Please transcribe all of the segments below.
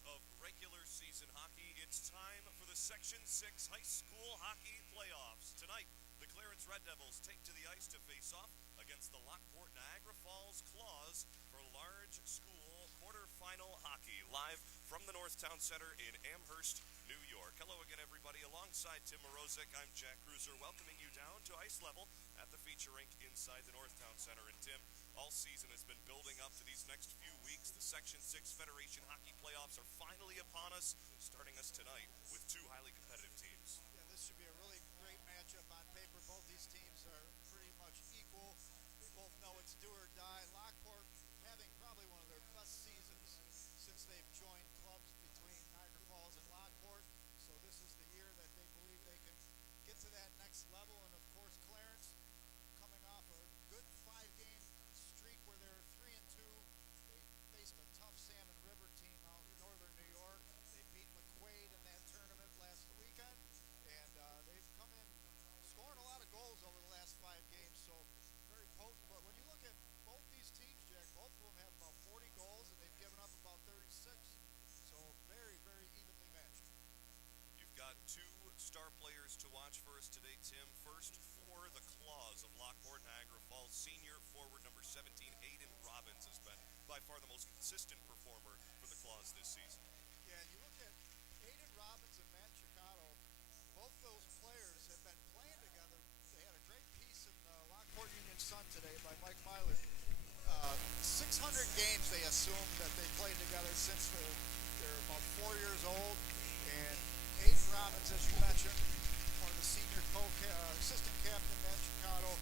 weeks of regular season hockey, it's time for the Section 6 high school hockey playoffs. Tonight, the Clarence Red Devils take to the ice to face off against the Lockport Niagara Falls Claws for large school quarterfinal hockey. Live from the Northtown Center in Amherst, New York. Hello again, everybody. Alongside Tim Morozic, I'm Jack Cruiser, welcoming you down to ice level at the feature rink inside the Northtown Center. And Tim, all season has been building up to these next few weeks. The Section 6 Federation Hockey Playoffs are finally upon us, starting us tonight with two highly competitive teams. Yeah, this should be a really great matchup on paper. Both these teams are pretty much equal. They both know it's do or die. Lockport having probably one of their best seasons since they've joined clubs between Niagara Falls and Lockport. So this is the year that they believe they can get to that next level. And of course, Clarence coming off a good 5-game streak where they're 3-2. They faced a tough Salmon River team out in northern New York. They beat McQuaid in that tournament last weekend, and they've come in scoring a lot of goals over the last 5 games, so very potent. But when you look at both these teams, Jack, both of them have about 40 goals, and they've given up about 36. So very, very evenly matched. You've got two star players to watch for us today, Tim. First, for the Claws of Lockport Niagara Falls, senior forward number 17, Aiden Robbins, has been by far the most consistent performer for the Claws this season. Yeah, and you look at Aiden Robbins and Matt Chicotto, both those players have been playing together. They had a great piece in the Lockport Union Sun today by Mike Myler. 600 games they assume that they played together since they're about 4 years old. And Aiden Robbins, as you mentioned, one of the senior assistant captain, Matt Chicotto,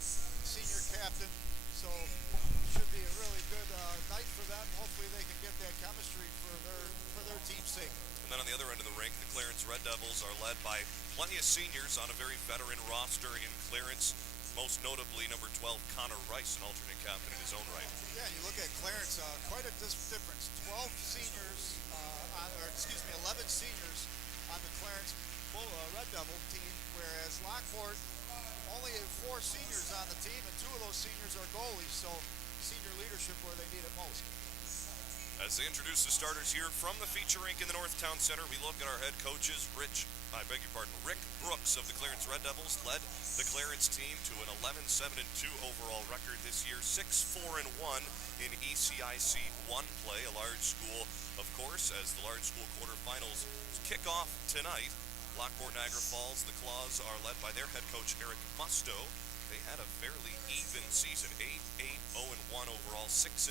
senior captain. So should be a really good night for them. Hopefully they can get that chemistry for their team's sake. And then on the other end of the rink, the Clarence Red Devils are led by plenty of seniors on a very veteran roster in Clarence. Most notably, number 12, Connor Rice, an alternate captain in his own right. Yeah, you look at Clarence, quite a difference. 11 seniors on the Clarence Red Devil team, whereas Lockport only have 4 seniors on the team, and 2 of those seniors are goalies, so senior leadership where they need it most. As they introduce the starters here from the feature rink in the Northtown Center, we look at our head coaches. Rick Brooks of the Clarence Red Devils led the Clarence team to an 11-7-2 overall record this year, 6-4-1 in ECIC 1 play, a large school, of course, as the large school quarterfinals kick off tonight. Lockport Niagara Falls, the Claws are led by their head coach, Eric Musto. They had a fairly even season, 8-0-1 overall, 6-6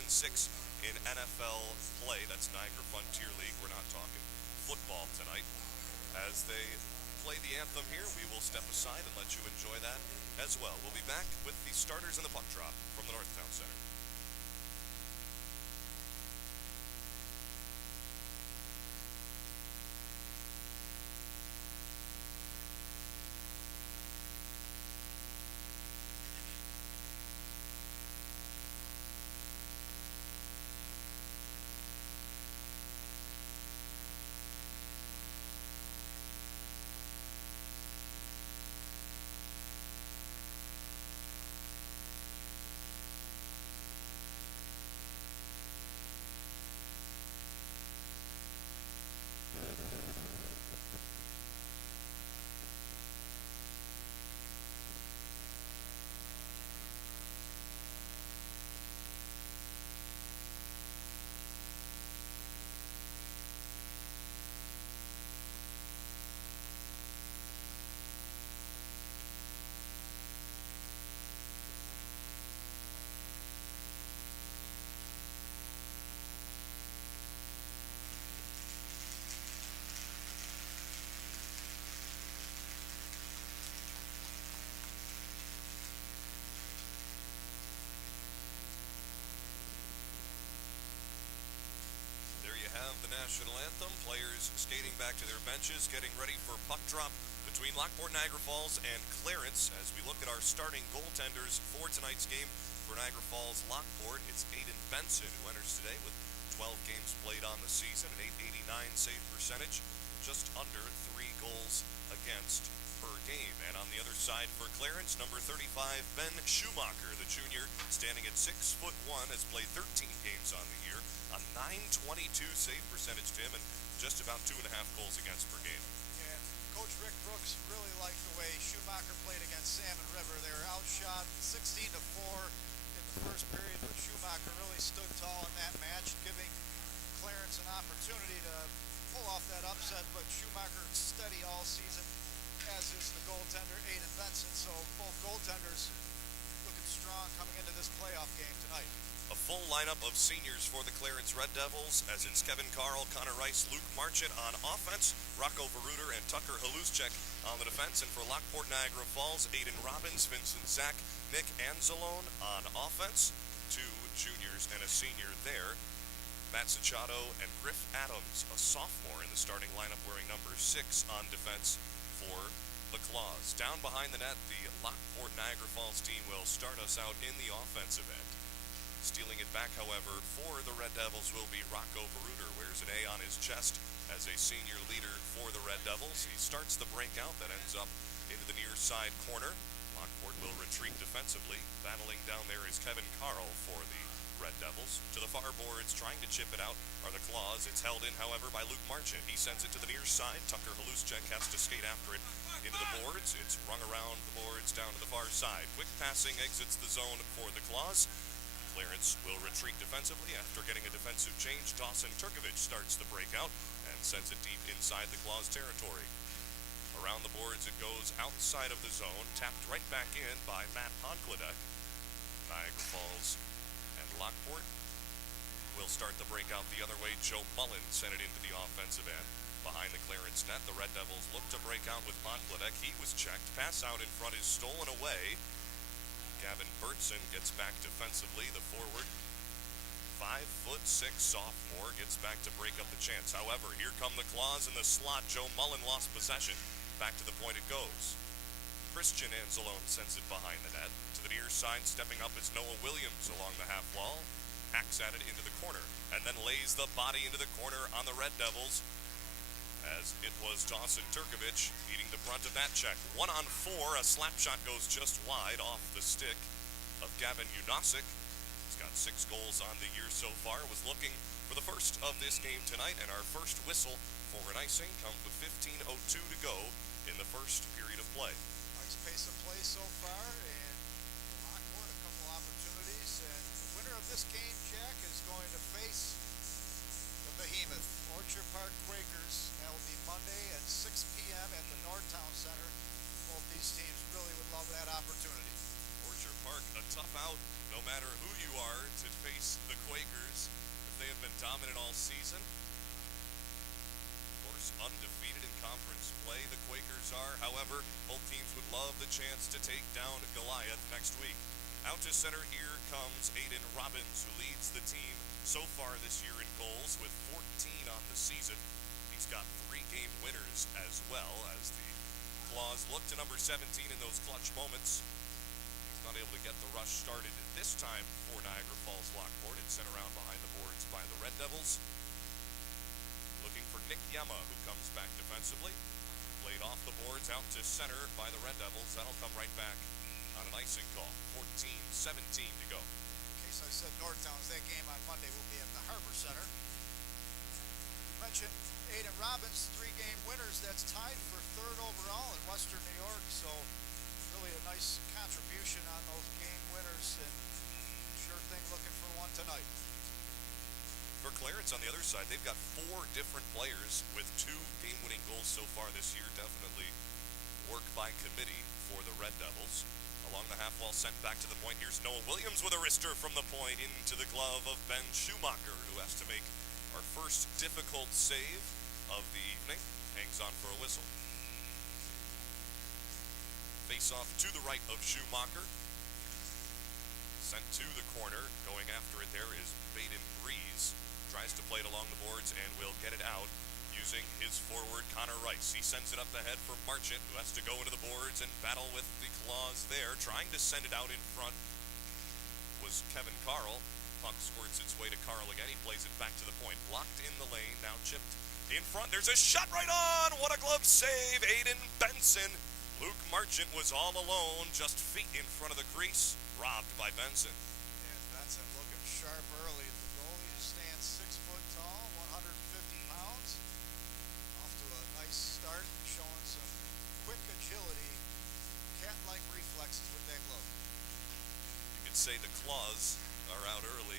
in NFL play. That's Niagara Frontier League. We're not talking football tonight. As they play the anthem here, we will step aside and let you enjoy that as well. We'll be back with the starters and the puck drop from the Northtown Center. Have the national anthem, players skating back to their benches, getting ready for puck drop between Lockport Niagara Falls and Clarence. As we look at our starting goaltenders for tonight's game for Niagara Falls Lockport, it's Aiden Benson who enters today with 12 games played on the season, an .889 save percentage, just under 3 goals against per game. And on the other side for Clarence, number 35, Ben Schumacher, the junior, standing at 6'1", has played 13 games on the year, a .922 save percentage, Tim, and just about 2.5 goals against per game. And Coach Rick Brooks really liked the way Schumacher played against Salmon River. They were outshot 16-4 in the first period, but Schumacher really stood tall in that match, giving Clarence an opportunity to pull off that upset, but Schumacher steady all season, as is the goaltender Aiden Benson. So both goaltenders looking strong coming into this playoff game tonight. A full lineup of seniors for the Clarence Red Devils, as it's Kevin Carl, Connor Rice, Luke Marchant on offense, Rocco Veruter and Tucker Haluschek on the defense, and for Lockport Niagara Falls, Aiden Robbins, Vincent Zach, Nick Anzalone on offense, 2 juniors and a senior there. Matt Sacciato and Griff Adams, a sophomore in the starting lineup, wearing number 6 on defense for the Claws. Down behind the net, the Lockport Niagara Falls team will start us out in the offensive end. Stealing it back, however, for the Red Devils will be Rocco Veruter. Wears an A on his chest as a senior leader for the Red Devils. He starts the breakout that ends up into the near side corner. Lockport will retreat defensively. Battling down there is Kevin Carl for the Red Devils. To the far boards, trying to chip it out are the Claws. It's held in, however, by Luke Marchant. He sends it to the near side. Tucker Haluschek has to skate after it into the boards. It's rung around the boards down to the far side. Quick passing exits the zone for the Claws. Clarence will retreat defensively after getting a defensive change. Dawson Turkovich starts the breakout and sends it deep inside the Claws territory. Around the boards it goes outside of the zone, tapped right back in by Matt Onkladek. Niagara Falls and Lockport will start the breakout the other way. Joe Mullen sent it into the offensive end. Behind the Clarence net, the Red Devils look to break out with Onkladek. He was checked. Pass out in front is stolen away. Gavin Bertson gets back defensively. The forward, 5'6" sophomore, gets back to break up the chance. However, here come the Claws in the slot. Joe Mullen lost possession. Back to the point it goes. Christian Anzalone sends it behind the net. To the near side, stepping up is Noah Williams along the half wall. Hacks at it into the corner, and then lays the body into the corner on the Red Devils, as it was Dawson Turkovich eating the brunt of that check. 1-on-4, a slap shot goes just wide off the stick of Gavin Unosic. He's got 6 goals on the year so far. Was looking for the first of this game tonight, and our first whistle for an icing comes with 15:02 to go in the first period of play. Nice pace of play so far, and Lockport a couple opportunities. And the winner of this game, Jack, is going to face the behemoth, Orchard Park Quakers. That will be Monday at 6 p.m. at the Northtown Center. Both these teams really would love that opportunity. Orchard Park, a tough out, no matter who you are, to face the Quakers. If they have been dominant all season, of course, undefeated in conference play, the Quakers are. However, both teams would love the chance to take down Goliath next week. Out to center, here comes Aiden Robbins, who leads the team so far this year in goals with 14 on the season. He's got 3 game winners as well, as the Claws look to number 17 in those clutch moments. He's not able to get the rush started this time for Niagara Falls Lockport. It's sent around behind the boards by the Red Devils. Looking for Nick Yema, who comes back defensively. Played off the boards out to center by the Red Devils. That'll come right back on an icing call. 14-17 to go. In case I said Northtown's, that game on Monday will be at the Harbor Center. You mentioned Aiden Robbins, 3 game winners. That's tied for 3rd overall in Western New York. So really a nice contribution on those game winners, and sure thing looking for one tonight. For Clarence on the other side, they've got 4 different players with 2 game-winning goals so far this year. Definitely work by committee for the Red Devils. Along the half wall, sent back to the point. Here's Noah Williams with a wrister from the point into the glove of Ben Schumacher, who has to make our first difficult save of the evening. Hangs on for a whistle. Face off to the right of Schumacher. Sent to the corner. Going after it there is Baden Breeze. Tries to play it along the boards and will get it out using his forward, Connor Rice. He sends it up the head for Marchant, who has to go into the boards and battle with the Claws there. Trying to send it out in front was Kevin Carl. Puck squirts its way to Carl again. He plays it back to the point. Blocked in the lane, now chipped in front. There's a shot right on! What a glove save! Aiden Benson. Luke Marchant was all alone, just feet in front of the crease. Robbed by Benson. And Benson looking sharp early. The goalie stands 6 foot tall, 150 pounds. say the Claws are out early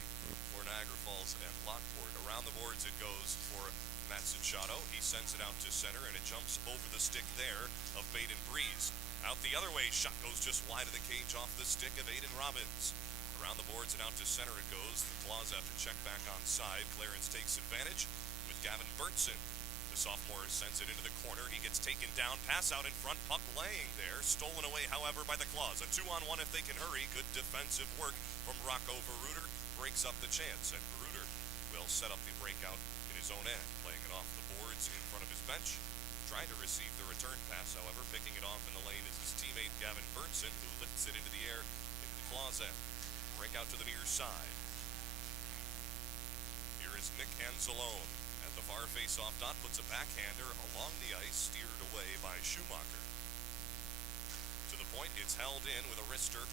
for Niagara Falls and Lockport. Around the boards it goes for Matt Cinchotto. He sends it out to center, and it jumps over the stick there of Baden Breeze. Out the other way, shot goes just wide of the cage off the stick of Aiden Robbins. Around the boards and out to center it goes. The Claws have to check back onside. Clarence takes advantage with Gavin Berntson. The sophomore sends it into the corner. He gets taken down. Pass out in front. Puck laying there. Stolen away, however, by the Claws. A 2-on-1 if they can hurry. Good defensive work from Rocco Veruder. Breaks up the chance, and Veruder will set up the breakout in his own end. Playing it off the boards in front of his bench. Trying to receive the return pass, however, picking it off in the lane is his teammate Gavin Berntson, who lifts it into the air into the Claws end. Breakout to the near side. Here is Nick Anzalone at the far face-off dot, puts a backhander along the ice, steered away by Schumacher. To the point, it's held in with a wrister.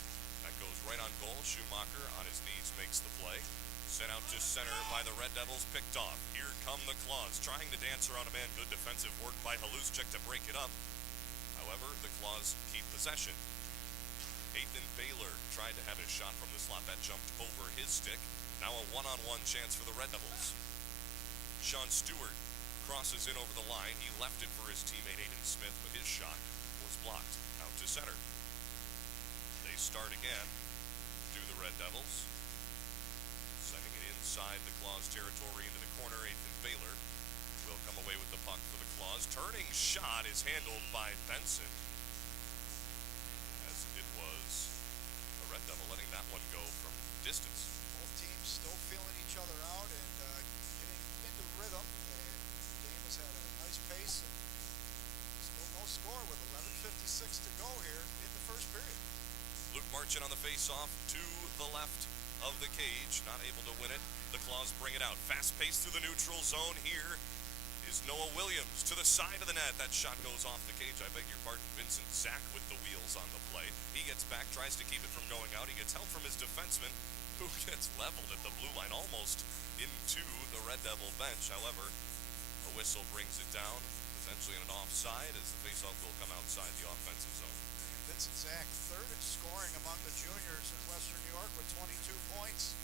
That goes right on goal. Schumacher on his knees makes the play. Sent out to center by the Red Devils, picked off. Here come the Claws, trying to dance around a man. Good defensive work by Haluschik to break it up. However, the Claws keep possession. Ethan Baylor tried to have his shot from the slot. That jumped over his stick. Now a one-on-one chance for the Red Devils. Sean Stewart crosses in over the line. He left it for his teammate Aiden Smith, but his shot was blocked. Out to center. They start again. Do the Red Devils. Sending it inside the Claws territory into the corner. Ethan Baylor will come away with the puck for the Claws. Turning shot is handled by Benson. As it was a Red Devil letting that one go from distance. Both teams still feeling each other out and getting into rhythm. And the game has had a nice pace. And still no score with 11:56 to go here in the first period. Luke Marchand on the face-off to the left of the cage, not able to win it. The Claws bring it out. Fast pace through the neutral zone. Here is Noah Williams to the side of the net. That shot goes off the cage. I beg your pardon. Vincent Zach with the wheels on the play. He gets back, tries to keep it from going out. He gets help from his defenseman, who gets leveled at the blue line, almost into the Red Devil bench. However, a whistle brings it down, essentially in an offside, as the faceoff will come outside the offensive zone. Vincent Zach, third in scoring among the juniors in Western New York with 22 points.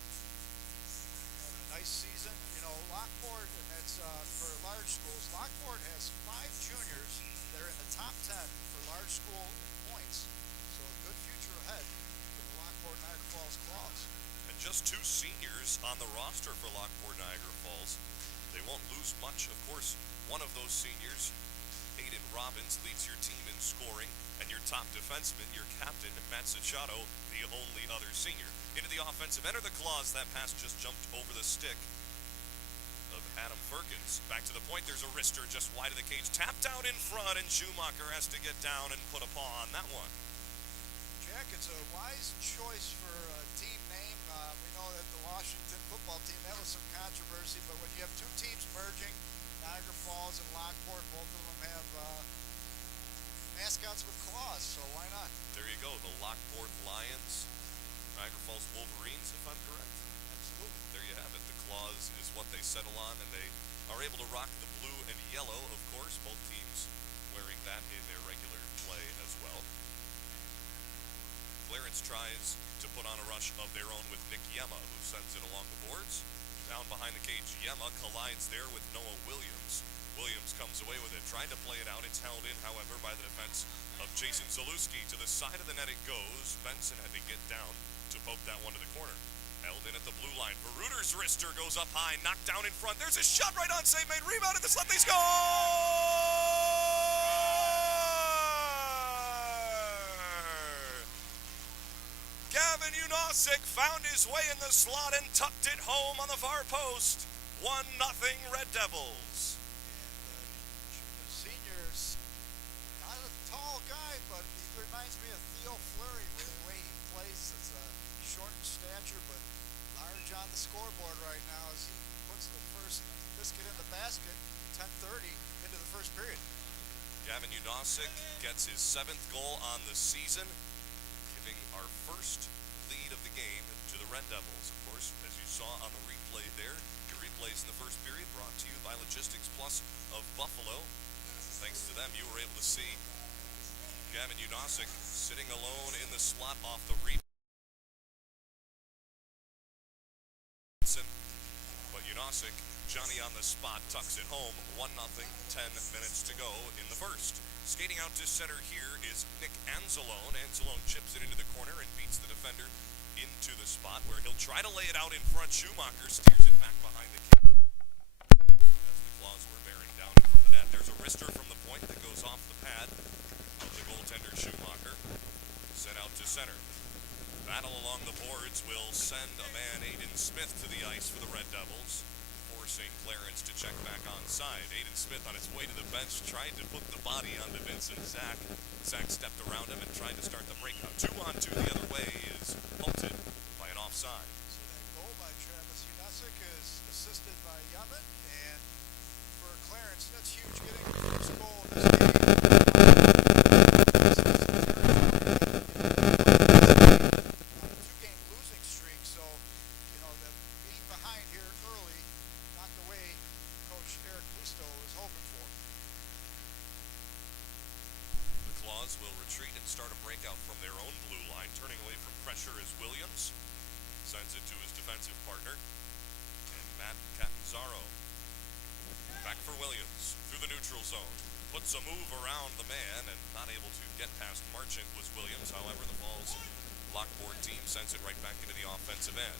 Having a nice season. You know, Lockport, and that's for large schools, Lockport has 5 juniors that are in the top 10 for large school in points. So a good future ahead for the Lockport Niagara Falls Claws. And just 2 seniors on the roster for Lockport Niagara Falls. They won't lose much. Of course, one of those seniors, Aiden Robbins, leads your team in scoring, and your top defenseman, your captain, Matt Cinchotto, the only other senior. Into the offensive end of the Claws. That pass just jumped over the stick of Adam Perkins. Back to the point. There's a wrister just wide of the cage. Tapped out in front, and Schumacher has to get down and put a paw on that one. Jack, it's a wise choice for a team name. We know that the Washington football team, that was some controversy, but when you have 2 teams merging, Niagara Falls and Lockport, both of them have mascots with claws, so why not? There you go, the Lockport Lions, Niagara Falls Wolverines, if I'm correct. Absolutely. There you have it. The Claws is what they settle on, and they are able to rock the blue and yellow, of course, both teams wearing that in their regular play as well. Clarence tries to put on a rush of their own with Nick Yema, who sends it along the boards. Down behind the cage, Yema collides there with Noah Williams. Williams comes away with it, trying to play it out. It's held in, however, by the defense of Jason Zalewski. To the side of the net it goes. Benson had to get down to poke that one to the corner. Held in at the blue line. Veruder's wrister goes up high, knocked down in front. There's a shot right on, save made, rebound at the slot. They score! Gavin Unosic found his way in the slot and tucked it home on the far post. 1-0 Red Devils. And the seniors, not a tall guy, but he reminds me of Theo Fleury with the way he plays. It's short in stature, but large on the scoreboard right now as he puts the first biscuit in the basket, 10:30 into the first period. Gavin Unosic gets his 7th goal on the season, giving our first lead of the game to the Red Devils. Of course, as you saw on the replay there, your replays in the first period brought to you by Logistics Plus of Buffalo. Thanks to them, you were able to see Gavin Unosic sitting alone in the slot off the replay. classic Johnny on the spot tucks it home. 1-0, 10 minutes to go in the first. Skating out to center here is Nick Anzalone. Anzalone chips it into the corner and beats the defender into the spot where he'll try to lay it out in front. Schumacher steers it back behind the keeper as the Claws were bearing down in front of the net. There's a wrister from the point that goes off the pad of the goaltender Schumacher. Sent out to center. Battle along the boards will send a man, Aiden Smith, to the ice for the Red Devils, forcing Clarence to check back onside. Aiden Smith on his way to the bench tried to put the body onto Vincent Zach. Zach stepped around him and tried to start the breakout. 2-on-2 the other way is halted by an offside. So that goal by Travis Unasic is assisted by Yaman, and for Clarence, that's huge, getting the first goal of this game. Two-game losing streak, so the being behind here early, not the way Coach Eric Listo was hoping for. The Claws will retreat and start a breakout from their own blue line. Turning away from pressure is Williams. Sends it to his defensive partner, and Matt Catanzaro. Back for Williams through the neutral zone. Puts a move around the man and not able to get past Marchant was Williams. However, the Falls lockboard team sends it right back into the offensive end.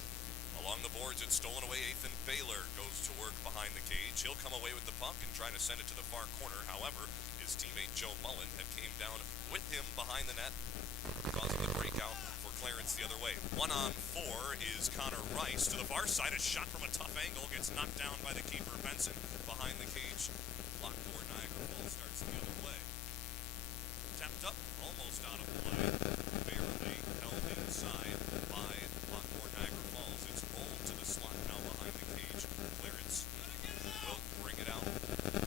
Along the boards, it's stolen away. Ethan Baylor goes to work behind the cage. He'll come away with the puck and try to send it to the far corner. However, his teammate Joe Mullen had came down with him behind the net, causing the breakout for Clarence the other way. 1-on-4 is Connor Rice to the far side. A shot from a tough angle gets knocked down by the keeper Benson behind the cage. Lockboard Niagara Falls starts the other way. Tapped up, almost out of play. Barely held inside by Lockboard Niagara Falls. It's rolled to the slot now behind the cage. Clarence will bring it out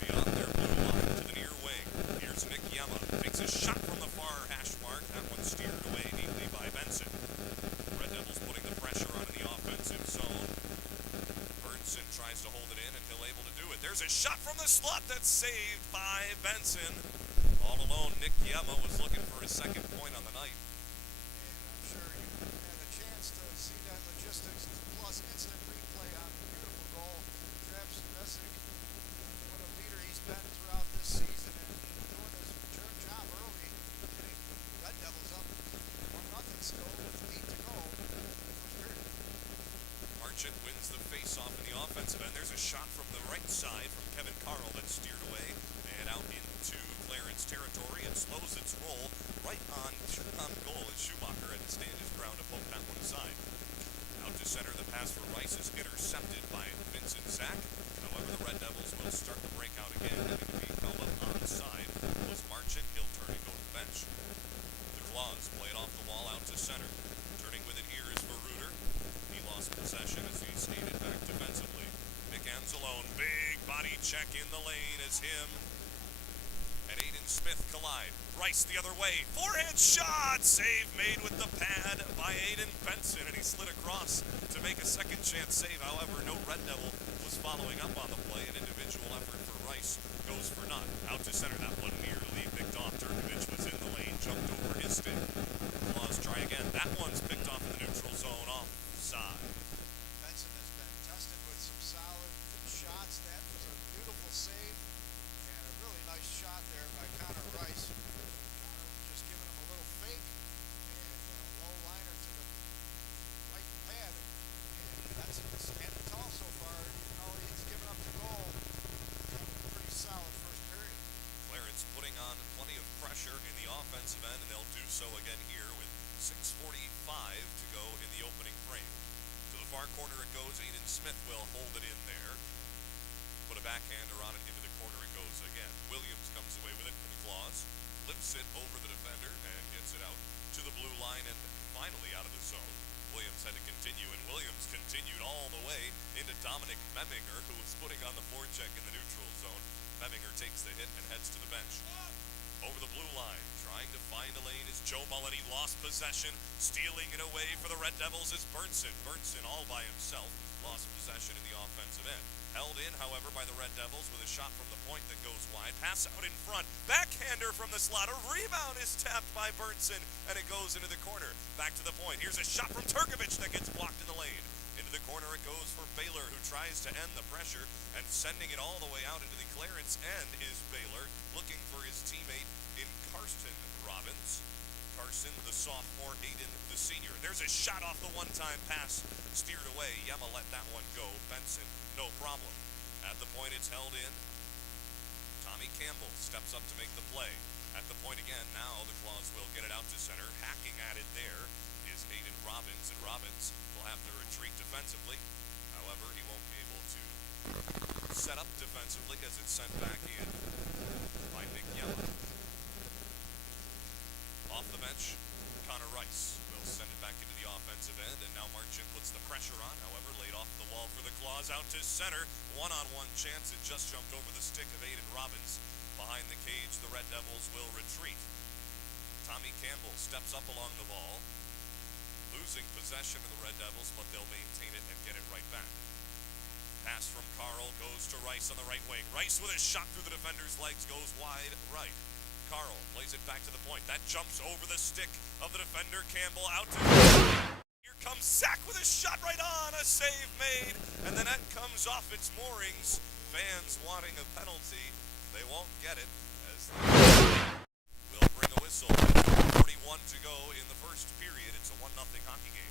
beyond their blue line to the near wing. Here's Nick Yama. Takes a shot from the far hash mark. That one steered away neatly by Benson. Red Devils putting the pressure on in the offensive zone. Burnson tries to hold it in and he'll able to do it. There's a shot from the slot that's saved by Benson. All alone, Nick Yama was looking for his second point on the night. And I'm sure you had a chance to see that logistics plus instant replay on the beautiful goal. Travis Messick, what a leader he's been throughout this season, and doing his job early, getting Red Devils up 1-0 still with 8 to go in the first period. Marchant wins the face-off in the offensive end. There's a shot from the right side from Kevin Carl that's steered away and out into Clarence territory and slows its roll right on goal as Schumacher had to stand his ground to poke that one aside. Out to center, the pass for Rice is intercepted by Vincent Zach. However, the Red Devils will start the breakout again, having to be held up onside. Was Marchant, he'll turn and go to the bench. The Claws play it off the wall out to center. Turning with it here is Veruder. He lost possession as he skated back defensively. Nick Anzalone, big body check in the lane as him and Aiden Smith collide. Rice the other way. Forehand shot! Save made with the pad by Aiden Benson, and he slid across to make a second chance save. However, no Red Devil was following up on the play. An individual effort for Rice goes for naught. Out to center, that one nearly picked off. Turkovich was in the lane, jumped over his stick. Claws try again. That one's picked off in the neutral zone offside. Benson has been tested with some solid shots. That was a beautiful save and a really nice shot there by Connor Rice. Connor just giving him a little fake and a low liner to the right pad. And Benson is standing tall so far, even though he's given up the goal. Having a pretty solid first period. Clarence putting on plenty of pressure in the offensive end, and they'll do so again here with 6:45 to go in the opening frame. To the far corner it goes. Aiden Smith will hold it in there. Put a backhander on it into the corner it goes again. Williams comes away with it for the Claws. Flips it over the defender and gets it out to the blue line and finally out of the zone. Williams had to continue, and Williams continued all the way into Dominic Memminger, who was putting on the forecheck in the neutral zone. Memminger takes the hit and heads to the bench. Over the blue line, trying to find a lane is Joe Mullen. He lost possession. Stealing it away for the Red Devils is Burnson. Burnson all by himself. Lost possession in the offensive end. Held in, however, by the Red Devils with a shot from the point that goes wide. Pass out in front. Backhander from the slot. A rebound is tapped by Burnson, and it goes into the corner. Back to the point. Here's a shot from Turkovich that gets blocked in the lane. Into the corner it goes for Baylor, who tries tries to end the pressure, and sending it all the way out into the Clarence end is Baylor, looking for his teammate in Karsten Robbins. Carson, the sophomore, Aiden, the senior. There's a shot off the one-time pass, steered away. Yema let that one go. Benson, no problem. At the point, it's held in. Tommy Campbell steps up to make the play. At the point again, now the Claws will get it out to center. Hacking at it there is Aiden Robbins, and Robbins will have to retreat defensively. However, he won't be able to set up defensively as it's sent back in by Nick Yema. Off the bench, Connor Rice will send it back into the offensive end, and now Marchant puts the pressure on. However, laid off the wall for the Claws, out to center. One-on-one chance. It just jumped over the stick of Aiden Robbins. Behind the cage, the Red Devils will retreat. Tommy Campbell steps up along the ball, losing possession of the Red Devils, but they'll maintain it and get it right back. Pass from Carl goes to Rice on the right wing. Rice with a shot through the defender's legs goes wide right. Carl plays it back to the point. That jumps over the stick of the defender. Campbell out to... Here comes Sack with a shot right on. A save made. And the net comes off its moorings. Fans wanting a penalty. They won't get it as they will bring a whistle. 41 to go in the first period. It's a 1-0 hockey game.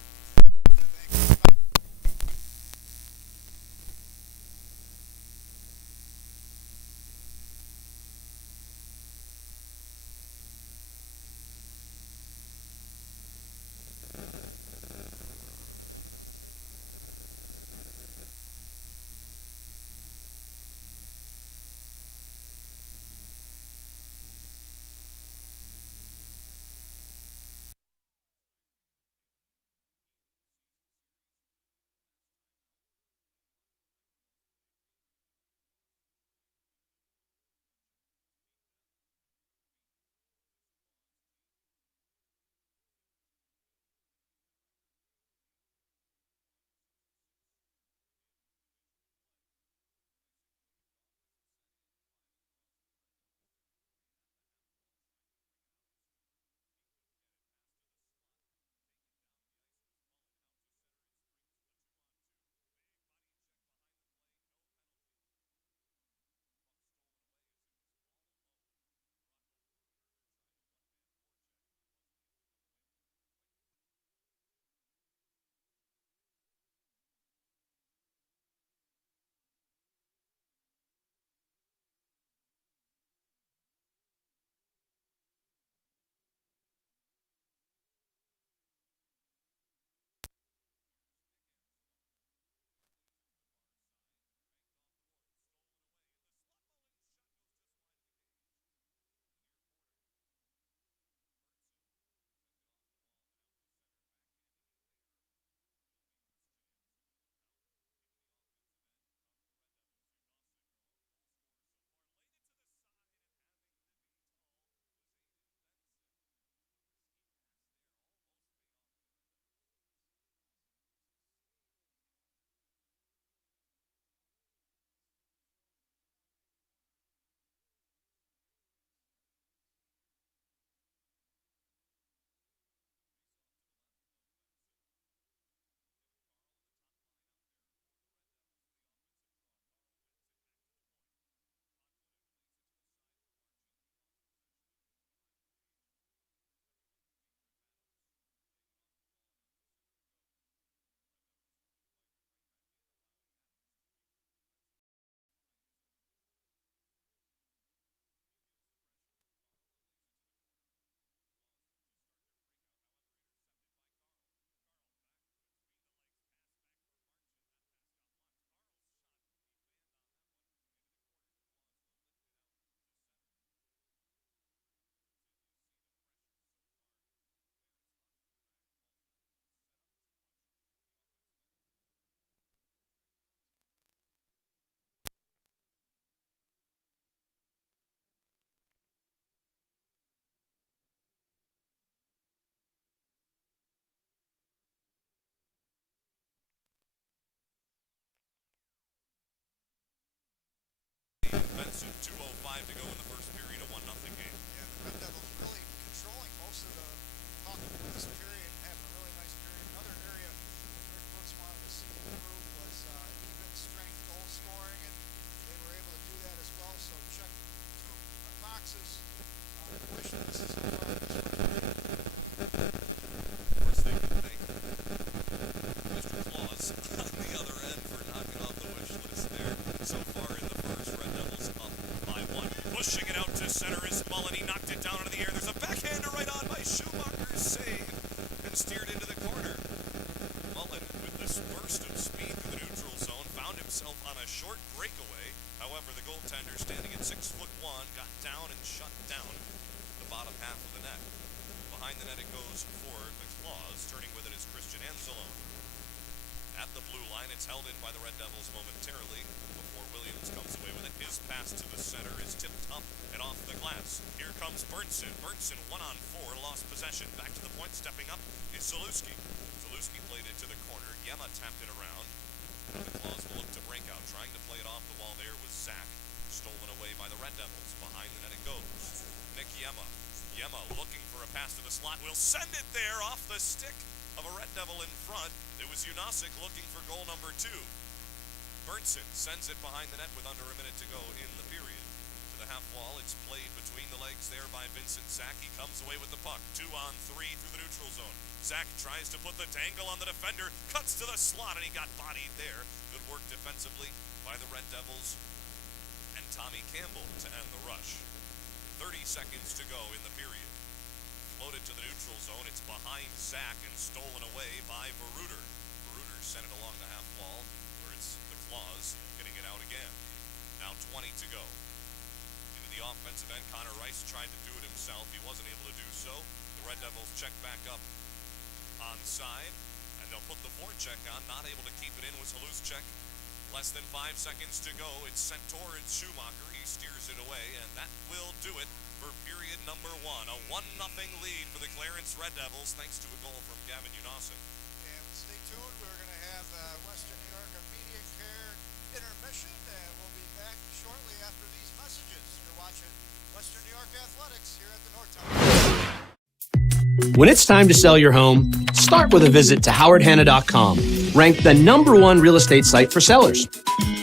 a short breakaway. However, the goaltender, standing at 6'1", got down and shut down the bottom half of the net. Behind the net it goes for the Claws. Turning with it is Christian Anzalone. At the blue line, it's held in by the Red Devils momentarily before Williams comes away with it. His pass to the center is tipped up and off the glass. Here comes Berntsen. Berntsen 1-on-4, lost possession. Back to the point, stepping up is Zaluski. Zaluski played it to the corner. Yema tapped it around. The Claws will look to break out. Trying to play it off the wall there was Zach. Stolen away by the Red Devils. Behind the net it goes. Nick Yema. Yema looking for a pass to the slot. Will send it there off the stick of a Red Devil in front. It was Unasic looking for goal number 2. Berntsen sends it behind the net with under a minute to go in the period. To the half wall, it's played between the legs there by Vincent Zach. He comes away with the puck. 2-on-3 through the neutral zone. Zach tries to put the dangle on the defender, cuts to the slot, and he got bodied there. Good work defensively by the Red Devils and Tommy Campbell to end the rush. 30 seconds to go in the period. Floated to the neutral zone. It's behind Zach and stolen away by Veruder. Veruder sent it along the half wall where it's the Claws getting it out again. Now 20 to go. Into the offensive end, Connor Rice tried to do it himself. He wasn't able to do so. The Red Devils check back up onside, and they'll put the forecheck on. Not able to keep it in was Haluschek. Less than 5 seconds to go. It's sent towards Schumacher. He steers it away, and that will do it for period number 1. A 1-0 lead for the Clarence Red Devils, thanks to a goal from Gavin Unasic. And stay tuned. We're going to have Western New York Immediate Care intermission, and we'll be back shortly after these messages. You're watching Western New York Athletics here at the Northtown. When it's time to sell your home, start with a visit to howardhanna.com, ranked the #1 real estate site for sellers.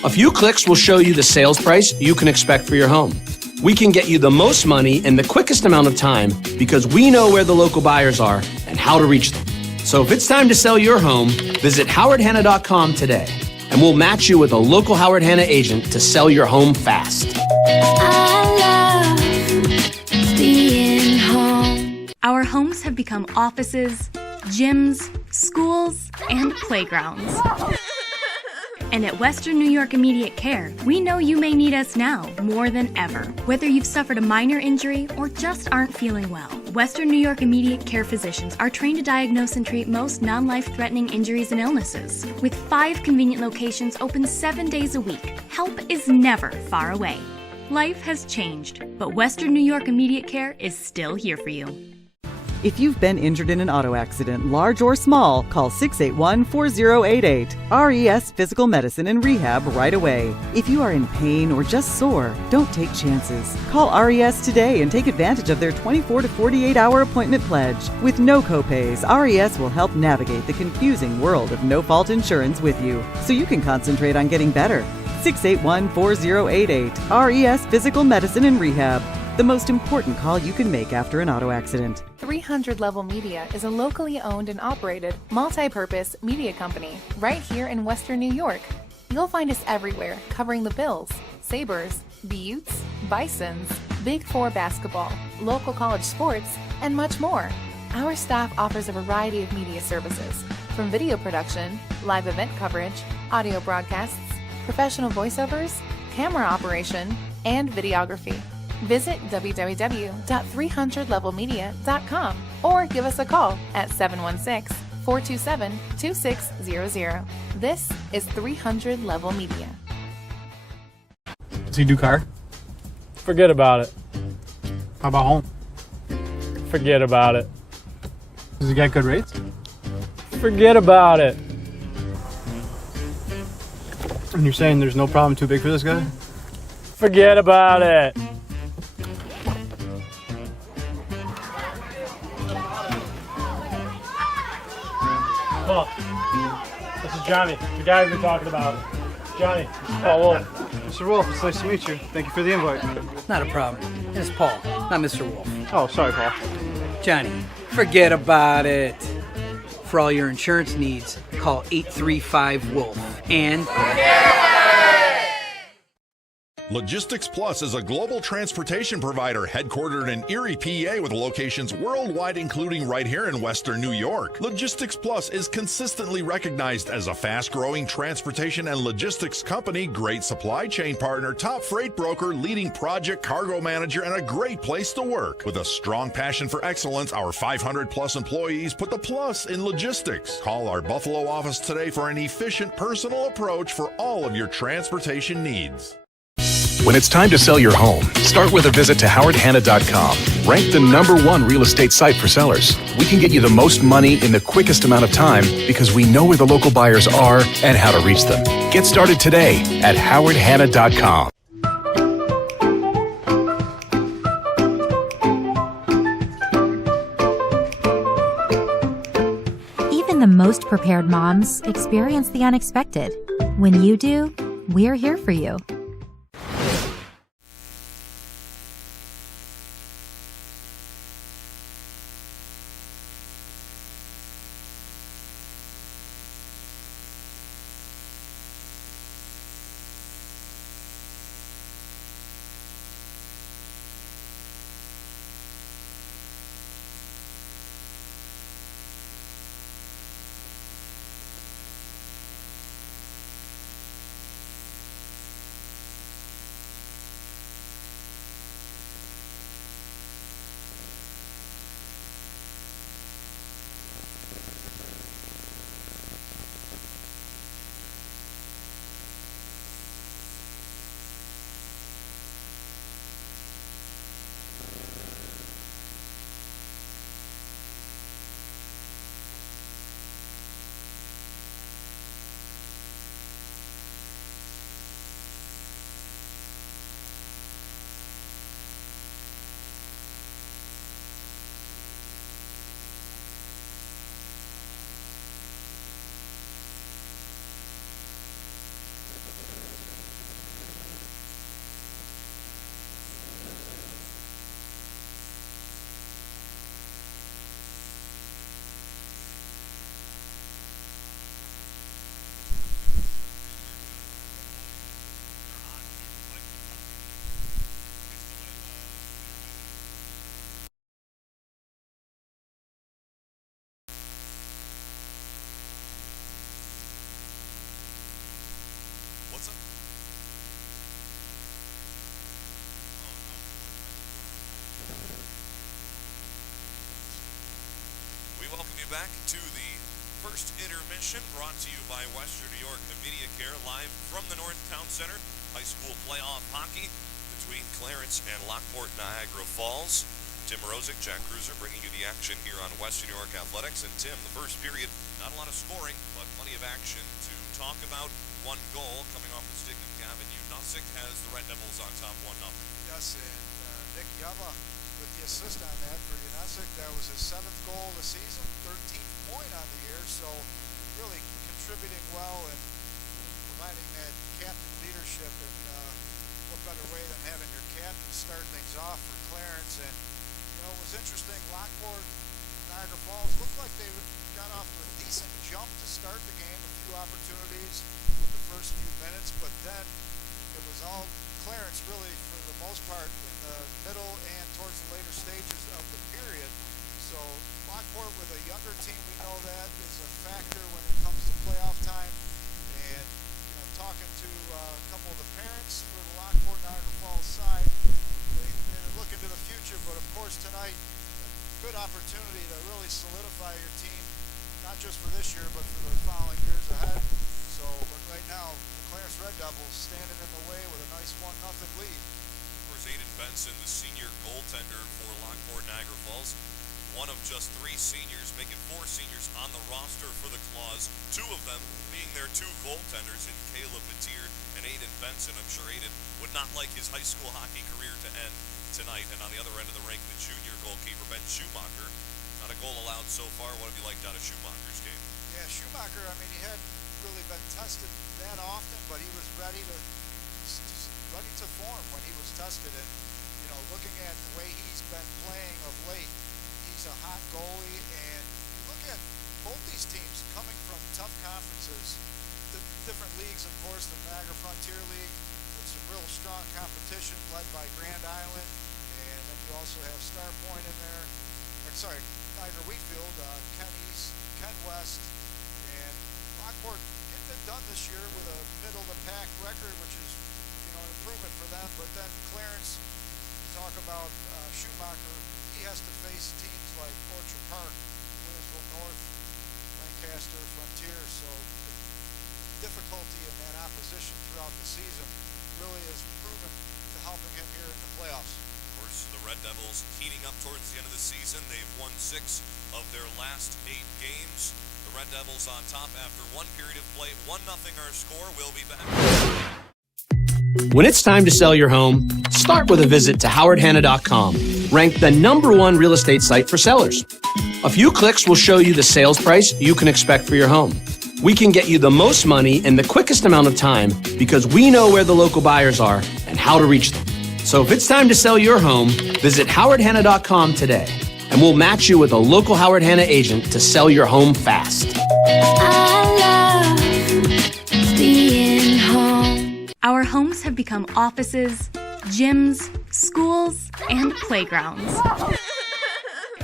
A few clicks will show you the sales price you can expect for your home. We can get you the most money in the quickest amount of time because we know where the local buyers are and how to reach them. So if it's time to sell your home, visit howardhanna.com today, and we'll match you with a local Howard Hanna agent to sell your home fast. I love being home. Our homes have become offices, gyms, schools, and playgrounds. And at Western New York Immediate Care, we know you may need us now more than ever. Whether you've suffered a minor injury or just aren't feeling well, Western New York Immediate Care physicians are trained to diagnose and treat most non-life-threatening injuries and illnesses. With 5 convenient locations open 7 days a week, help is never far away. Life has changed, but Western New York Immediate Care is still here for you. If you've been injured in an auto accident, large or small, call 681-4088. RES Physical Medicine and Rehab right away. If you are in pain or just sore, don't take chances. Call RES today and take advantage of their 24 to 48-hour appointment pledge. With no copays, RES will help navigate the confusing world of no-fault insurance with you, so you can concentrate on getting better. 681-4088. RES Physical Medicine and Rehab. The most important call you can make after an auto accident. 300 Level Media is a locally owned and operated, multi-purpose media company right here in Western New York. You'll find us everywhere, covering the Bills, Sabres, Buttes, Bisons, Big Four basketball, local college sports, and much more. Our staff offers a variety of media services, from video production, live event coverage, audio broadcasts, professional voiceovers, camera operation, and videography. Visit www.300levelmedia.com or give us a call at 716-427-2600. This is 300 Level Media. Does he do car? Forget about it. How about home? Forget about it. Does he get good rates? Forget about it. And you're saying there's no problem too big for this guy? Forget about it. Paul, this is Johnny, the guy we've been talking about. Johnny, Paul Wolf. Mr. Wolf, it's nice to meet you. Thank you for the invite. Not a problem. It's Paul, not Mr. Wolf. Oh, sorry, Paul. Johnny, forget about it. For all your insurance needs, call 835-WOLF. And Logistics Plus is a global transportation provider headquartered in Erie, PA, with locations worldwide, including right here in Western New York. Logistics Plus is consistently recognized as a fast-growing transportation and logistics company, great supply chain partner, top freight broker, leading project cargo manager, and a great place to work. With a strong passion for excellence, our 500-plus employees put the plus in logistics. Call our Buffalo office today for an efficient, personal approach for all of your transportation needs. When it's time to sell your home, start with a visit to howardhanna.com. Ranked the #1 real estate site for sellers. We can get you the most money in the quickest amount of time because we know where the local buyers are and how to reach them. Get started today at howardhanna.com. Even the most prepared moms experience the unexpected. When you do, we're here for you. Back to the first intermission, brought to you by Western New York Media Care, live from the North Town Center. High school playoff hockey between Clarence and Lockport Niagara Falls. Tim Morozic, Jack Cruiser bringing you the action here on Western New York Athletics. And Tim, the first period, not a lot of scoring, but plenty of action to talk about. One goal coming off the stick of Gavin Unusik has the Red Devils on top 1-0. Yes, and Nick Yama with the assist on that for Unusik. That was his 7th goal of the season, 13th point on the year, so really contributing well and providing that captain leadership. And what better way than having your captain start things off for Clarence. And you know, it was interesting, Lockport, Niagara Falls looked like they got off to a decent jump to start the game, a few opportunities in the first few minutes, but then it was all Clarence really for the most part in the middle and towards the later stages of the period. So Lockport with a younger team, we know that is a factor when it comes to playoff time. And you know, talking to a couple of the parents for the Lockport Niagara Falls side, they're looking to the future, but of course tonight a good opportunity to really solidify your team, not just for this year but for the following years ahead. So, but right now the Clarence Red Devils standing in the way with a nice 1-0 lead. Of course, Aiden Benson, the senior goaltender for Lockport Niagara Falls, one of just 3 seniors, making 4 seniors on the roster for the Claws, 2 of them being their 2 goaltenders in Caleb Mateer and Aiden Benson. I'm sure Aiden would not like his high school hockey career to end tonight. And on the other end of the rink, the junior goalkeeper, Ben Schumacher. Not a goal allowed so far. What have you liked out of Schumacher's game? Yeah, Schumacher, I mean, he hadn't really been tested that often, but he was ready to form when he was tested. And, you know, looking at the way he's been playing of late, he's a hot goalie. And you look at both these teams coming from tough conferences, the different leagues, of course, the Niagara Frontier League, which real strong competition led by Grand Island, and then you also have Star Point in there. Niagara Wheatfield, Ken East, Ken West, and Lockport getting it done this year with a middle-of-the-pack record, which is, an improvement for them. But then Clarence, talk about Schumacher, he has to face teams like Orchard Park, Williamsville North, Lancaster, Frontier. So the difficulty in that opposition throughout the season really has proven to helping him here in the playoffs. Of course, the Red Devils heating up towards the end of the season. They've won 6 of their last 8 games. The Red Devils on top after one period of play. 1-0 our score. We'll be back. When it's time to sell your home, start with a visit to howardhanna.com, ranked the #1 real estate site for sellers. A few clicks will show you the sales price you can expect for your home. We can get you the most money in the quickest amount of time because we know where the local buyers are and how to reach them. So if it's time to sell your home, visit howardhanna.com today, and we'll match you with a local Howard Hanna agent to sell your home fast. I love being home. Our homes have become offices, gyms, schools, and playgrounds.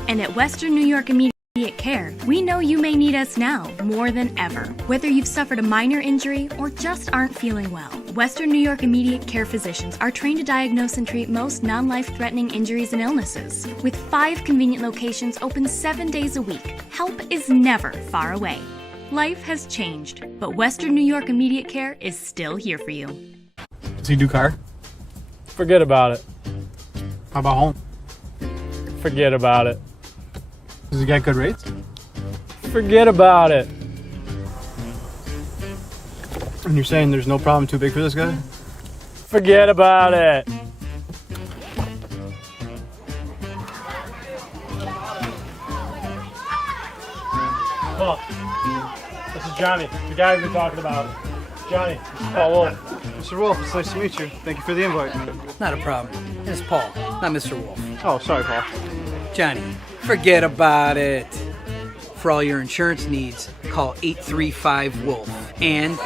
And at Western New York Immediate Care, we know you may need us now more than ever. Whether you've suffered a minor injury or just aren't feeling well, Western New York Immediate Care physicians are trained to diagnose and treat most non-life-threatening injuries and illnesses. With 5 convenient locations open 7 days a week, help is never far away. Life has changed, but Western New York Immediate Care is still here for you. Does he do car? Forget about it. How about home? Forget about it. Does he get good rates? Forget about it. And you're saying there's no problem too big for this guy? Forget about it. Paul, this is Johnny, the guy we've been talking about. Johnny, this is Paul Wolf. Mr. Wolf, it's nice to meet you. Thank you for the invite. Not a problem. It's Paul, not Mr. Wolf. Oh, sorry, Paul. Johnny, forget about it. For all your insurance needs, call 835-WOLF. And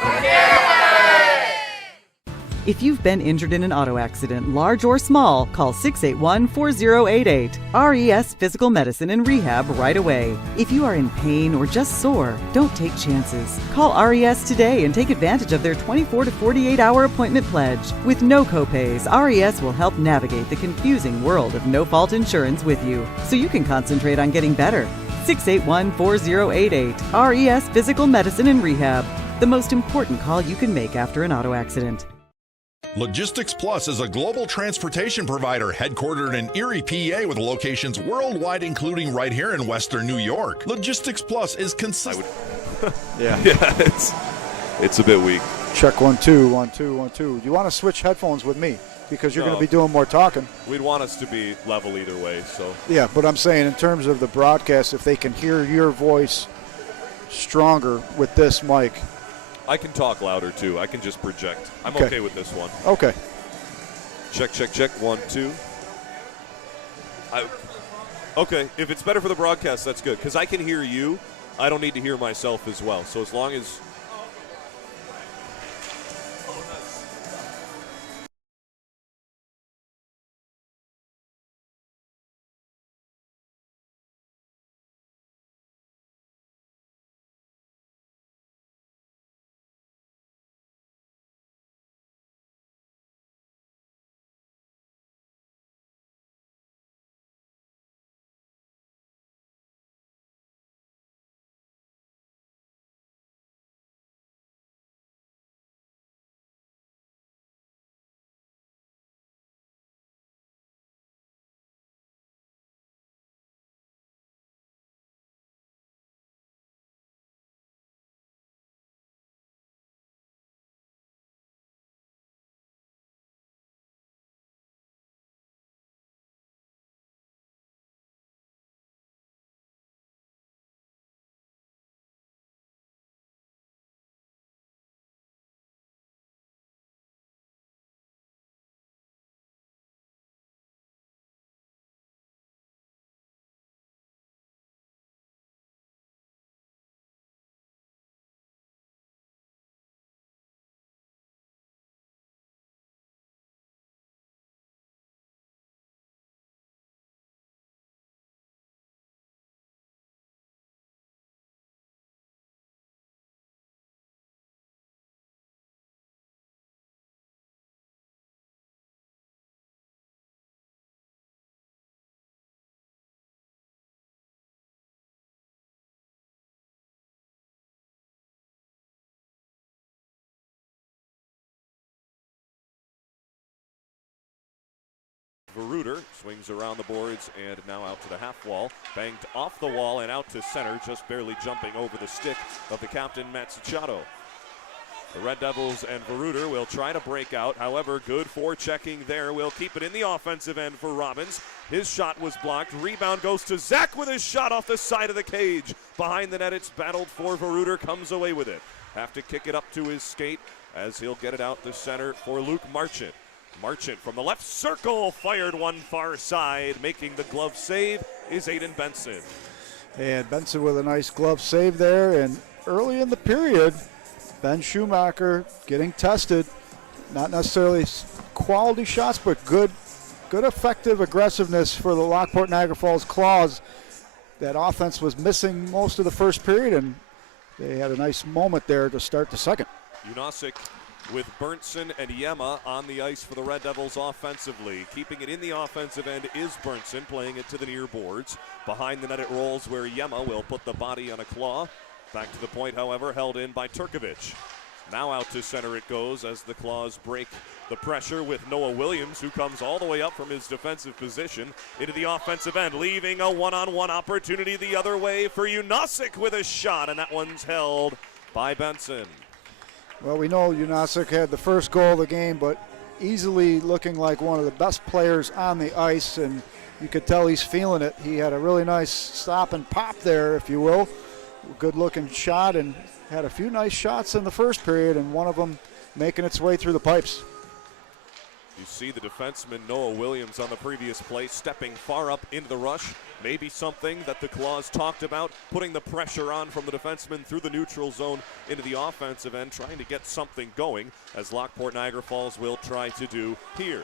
If you've been injured in an auto accident, large or small, call 681-4088. RES Physical Medicine and Rehab right away. If you are in pain or just sore, don't take chances. Call RES today and take advantage of their 24 to 48-hour appointment pledge. With no copays, RES will help navigate the confusing world of no-fault insurance with you, so you can concentrate on getting better. 681-4088. RES Physical Medicine and Rehab. The most important call you can make after an auto accident. Logistics Plus is a global transportation provider headquartered in Erie, PA with locations worldwide, including right here in Western New York. Logistics Plus is consistent. Yeah, it's a bit weak. Check 1 2 1 2 1 2. You want to switch headphones with me because you're going to be doing more talking. We'd want us to be level either way, so. Yeah, but I'm saying in terms of the broadcast, if they can hear your voice stronger with this mic. I can talk louder too. I can just project. I'm okay with this one. Okay. Check, check, check. 1 2. Okay, if it's better for the broadcast, that's good. Because I can hear you. I don't need to hear myself as well. So as long as Veruter swings around the boards and now out to the half wall. Banged off the wall and out to center, just barely jumping over the stick of the captain, Matsuchado. The Red Devils and Veruter will try to break out. However, good forechecking there. Will keep it in the offensive end for Robbins. His shot was blocked. Rebound goes to Zach with his shot off the side of the cage. Behind the net, it's battled for. Veruter comes away with it. Have to kick it up to his skate as he'll get it out the center for Luke Marchant. Marchant from the left circle, fired one far side. Making the glove save is Aiden Benson. And Benson with a nice glove save there. And early in the period, Ben Schumacher getting tested. Not necessarily quality shots, but good effective aggressiveness for the Lockport Niagara Falls Claws. That offense was missing most of the first period, and they had a nice moment there to start the second. Unosic with Berntsen and Yema on the ice for the Red Devils offensively. Keeping it in the offensive end is Berntsen, playing it to the near boards. Behind the net it rolls where Yema will put the body on a claw. Back to the point, however, held in by Turkovic. Now out to center it goes as the Claws break the pressure with Noah Williams, who comes all the way up from his defensive position into the offensive end, leaving a one-on-one opportunity the other way for Unosic with a shot, and that one's held by Benson. Well, we know Unosic had the first goal of the game, but easily looking like one of the best players on the ice, and you could tell he's feeling it. He had a really nice stop and pop there, if you will. Good-looking shot, and had a few nice shots in the first period, and one of them making its way through the pipes. You see the defenseman Noah Williams on the previous play stepping far up into the rush. Maybe something that the Claws talked about, putting the pressure on from the defenseman through the neutral zone into the offensive end, trying to get something going, as Lockport Niagara Falls will try to do here.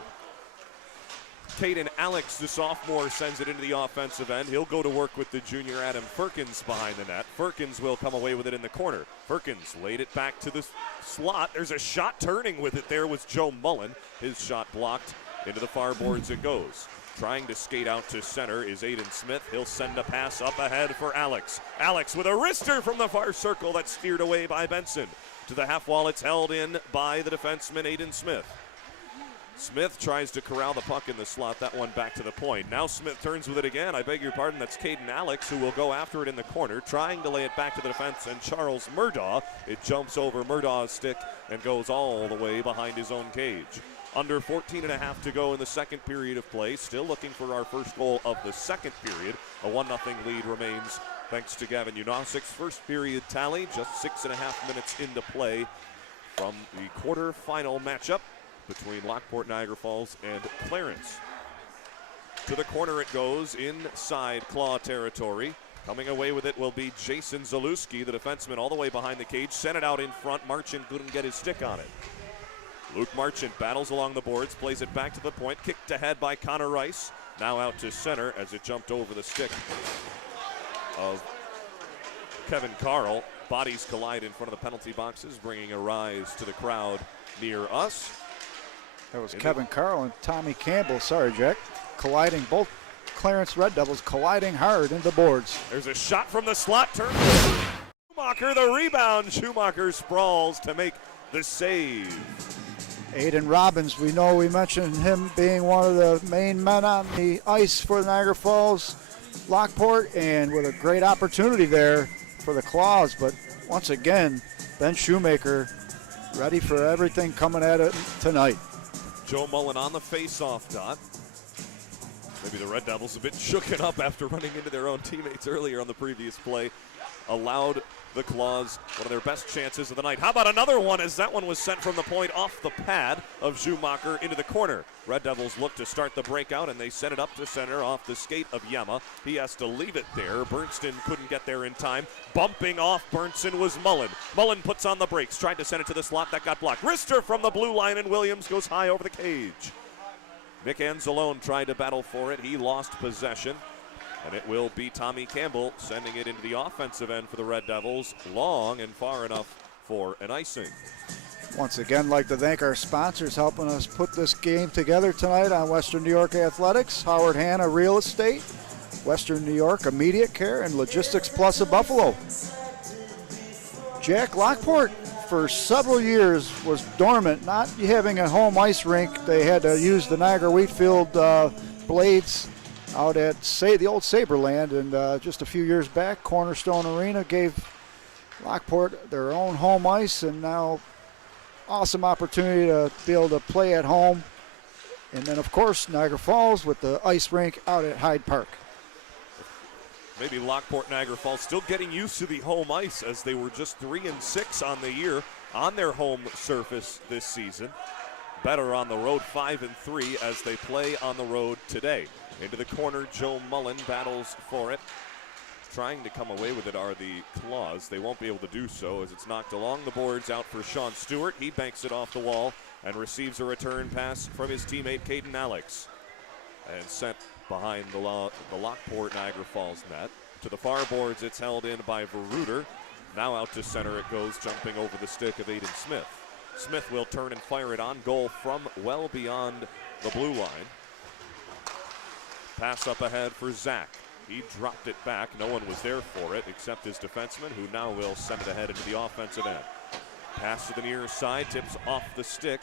Caden Alex, the sophomore, sends it into the offensive end. He'll go to work with the junior Adam Firkins behind the net. Firkins will come away with it in the corner. Firkins laid it back to the slot. There's a shot turning with it there was Joe Mullen. His shot blocked into the far boards it goes. Trying to skate out to center is Aiden Smith. He'll send a pass up ahead for Alex. Alex with a wrister from the far circle that's steered away by Benson. To the half wall, it's held in by the defenseman Aiden Smith. Smith tries to corral the puck in the slot, that one back to the point. Now Smith turns with it again. I beg your pardon, that's Caden Alex who will go after it in the corner, trying to lay it back to the defense, and Charles Murdaugh. It jumps over Murdaugh's stick and goes all the way behind his own cage. Under 14 and a half to go in the second period of play. Still looking for our first goal of the second period. A 1-0 lead remains thanks to Gavin Unosic's first period tally. Just 6.5 minutes into play from the quarterfinal matchup between Lockport Niagara Falls and Clarence. To the corner it goes, inside Claw territory. Coming away with it will be Jason Zalewski, the defenseman, all the way behind the cage. Sent it out in front. Marchant couldn't get his stick on it. Luke Marchant battles along the boards, plays it back to the point. Kicked ahead by Connor Rice. Now out to center as it jumped over the stick of Kevin Carl. Bodies collide in front of the penalty boxes, bringing a rise to the crowd near us. That was Kevin Carl and Tommy Campbell, sorry Jack, colliding, both Clarence Red Devils colliding hard into the boards. There's a shot from the slot, turn. Schumacher, the rebound. Schumacher sprawls to make the save. Aiden Robbins, we know we mentioned him being one of the main men on the ice for Niagara Falls, Lockport, and with a great opportunity there for the Claws, but once again, Ben Schumacher ready for everything coming at it tonight. Joe Mullen on the face-off dot. Maybe the Red Devils a bit shooken up after running into their own teammates earlier on the previous play. Allowed the Claws one of their best chances of the night. How about another one as that one was sent from the point off the pad of Schumacher into the corner. Red Devils look to start the breakout, and they sent it up to center off the skate of Yema. He has to leave it there. Bernston couldn't get there in time. Bumping off Berntsen was Mullen. Mullen puts on the brakes, tried to send it to the slot. That got blocked. Wrister from the blue line, and Williams goes high over the cage. Nick Anzalone tried to battle for it. He lost possession. And it will be Tommy Campbell sending it into the offensive end for the Red Devils. Long and far enough for an icing. Once again, like to thank our sponsors helping us put this game together tonight on Western New York Athletics. Howard Hanna Real Estate, Western New York Immediate Care, and Logistics Plus of Buffalo. Jack, Lockport for several years was dormant, not having a home ice rink. They had to use the Niagara Wheatfield blades out at the old Saberland, and just a few years back, Cornerstone Arena gave Lockport their own home ice, and now awesome opportunity to be able to play at home. And then, of course, Niagara Falls with the ice rink out at Hyde Park. Maybe Lockport Niagara Falls still getting used to the home ice, as they were just 3-6 on the year on their home surface this season. Better on the road, 5-3 as they play on the road today. Into the corner, Joe Mullen battles for it. Trying to come away with it are the Claws. They won't be able to do so as it's knocked along the boards out for Sean Stewart. He banks it off the wall and receives a return pass from his teammate Caden Alex. And sent behind the Lockport Niagara Falls net. To the far boards, it's held in by Veruter. Now out to center it goes, jumping over the stick of Aiden Smith. Smith will turn and fire it on goal from well beyond the blue line. Pass up ahead for Zach. He dropped it back. No one was there for it except his defenseman, who now will send it ahead into the offensive end. Pass to the near side, tips off the stick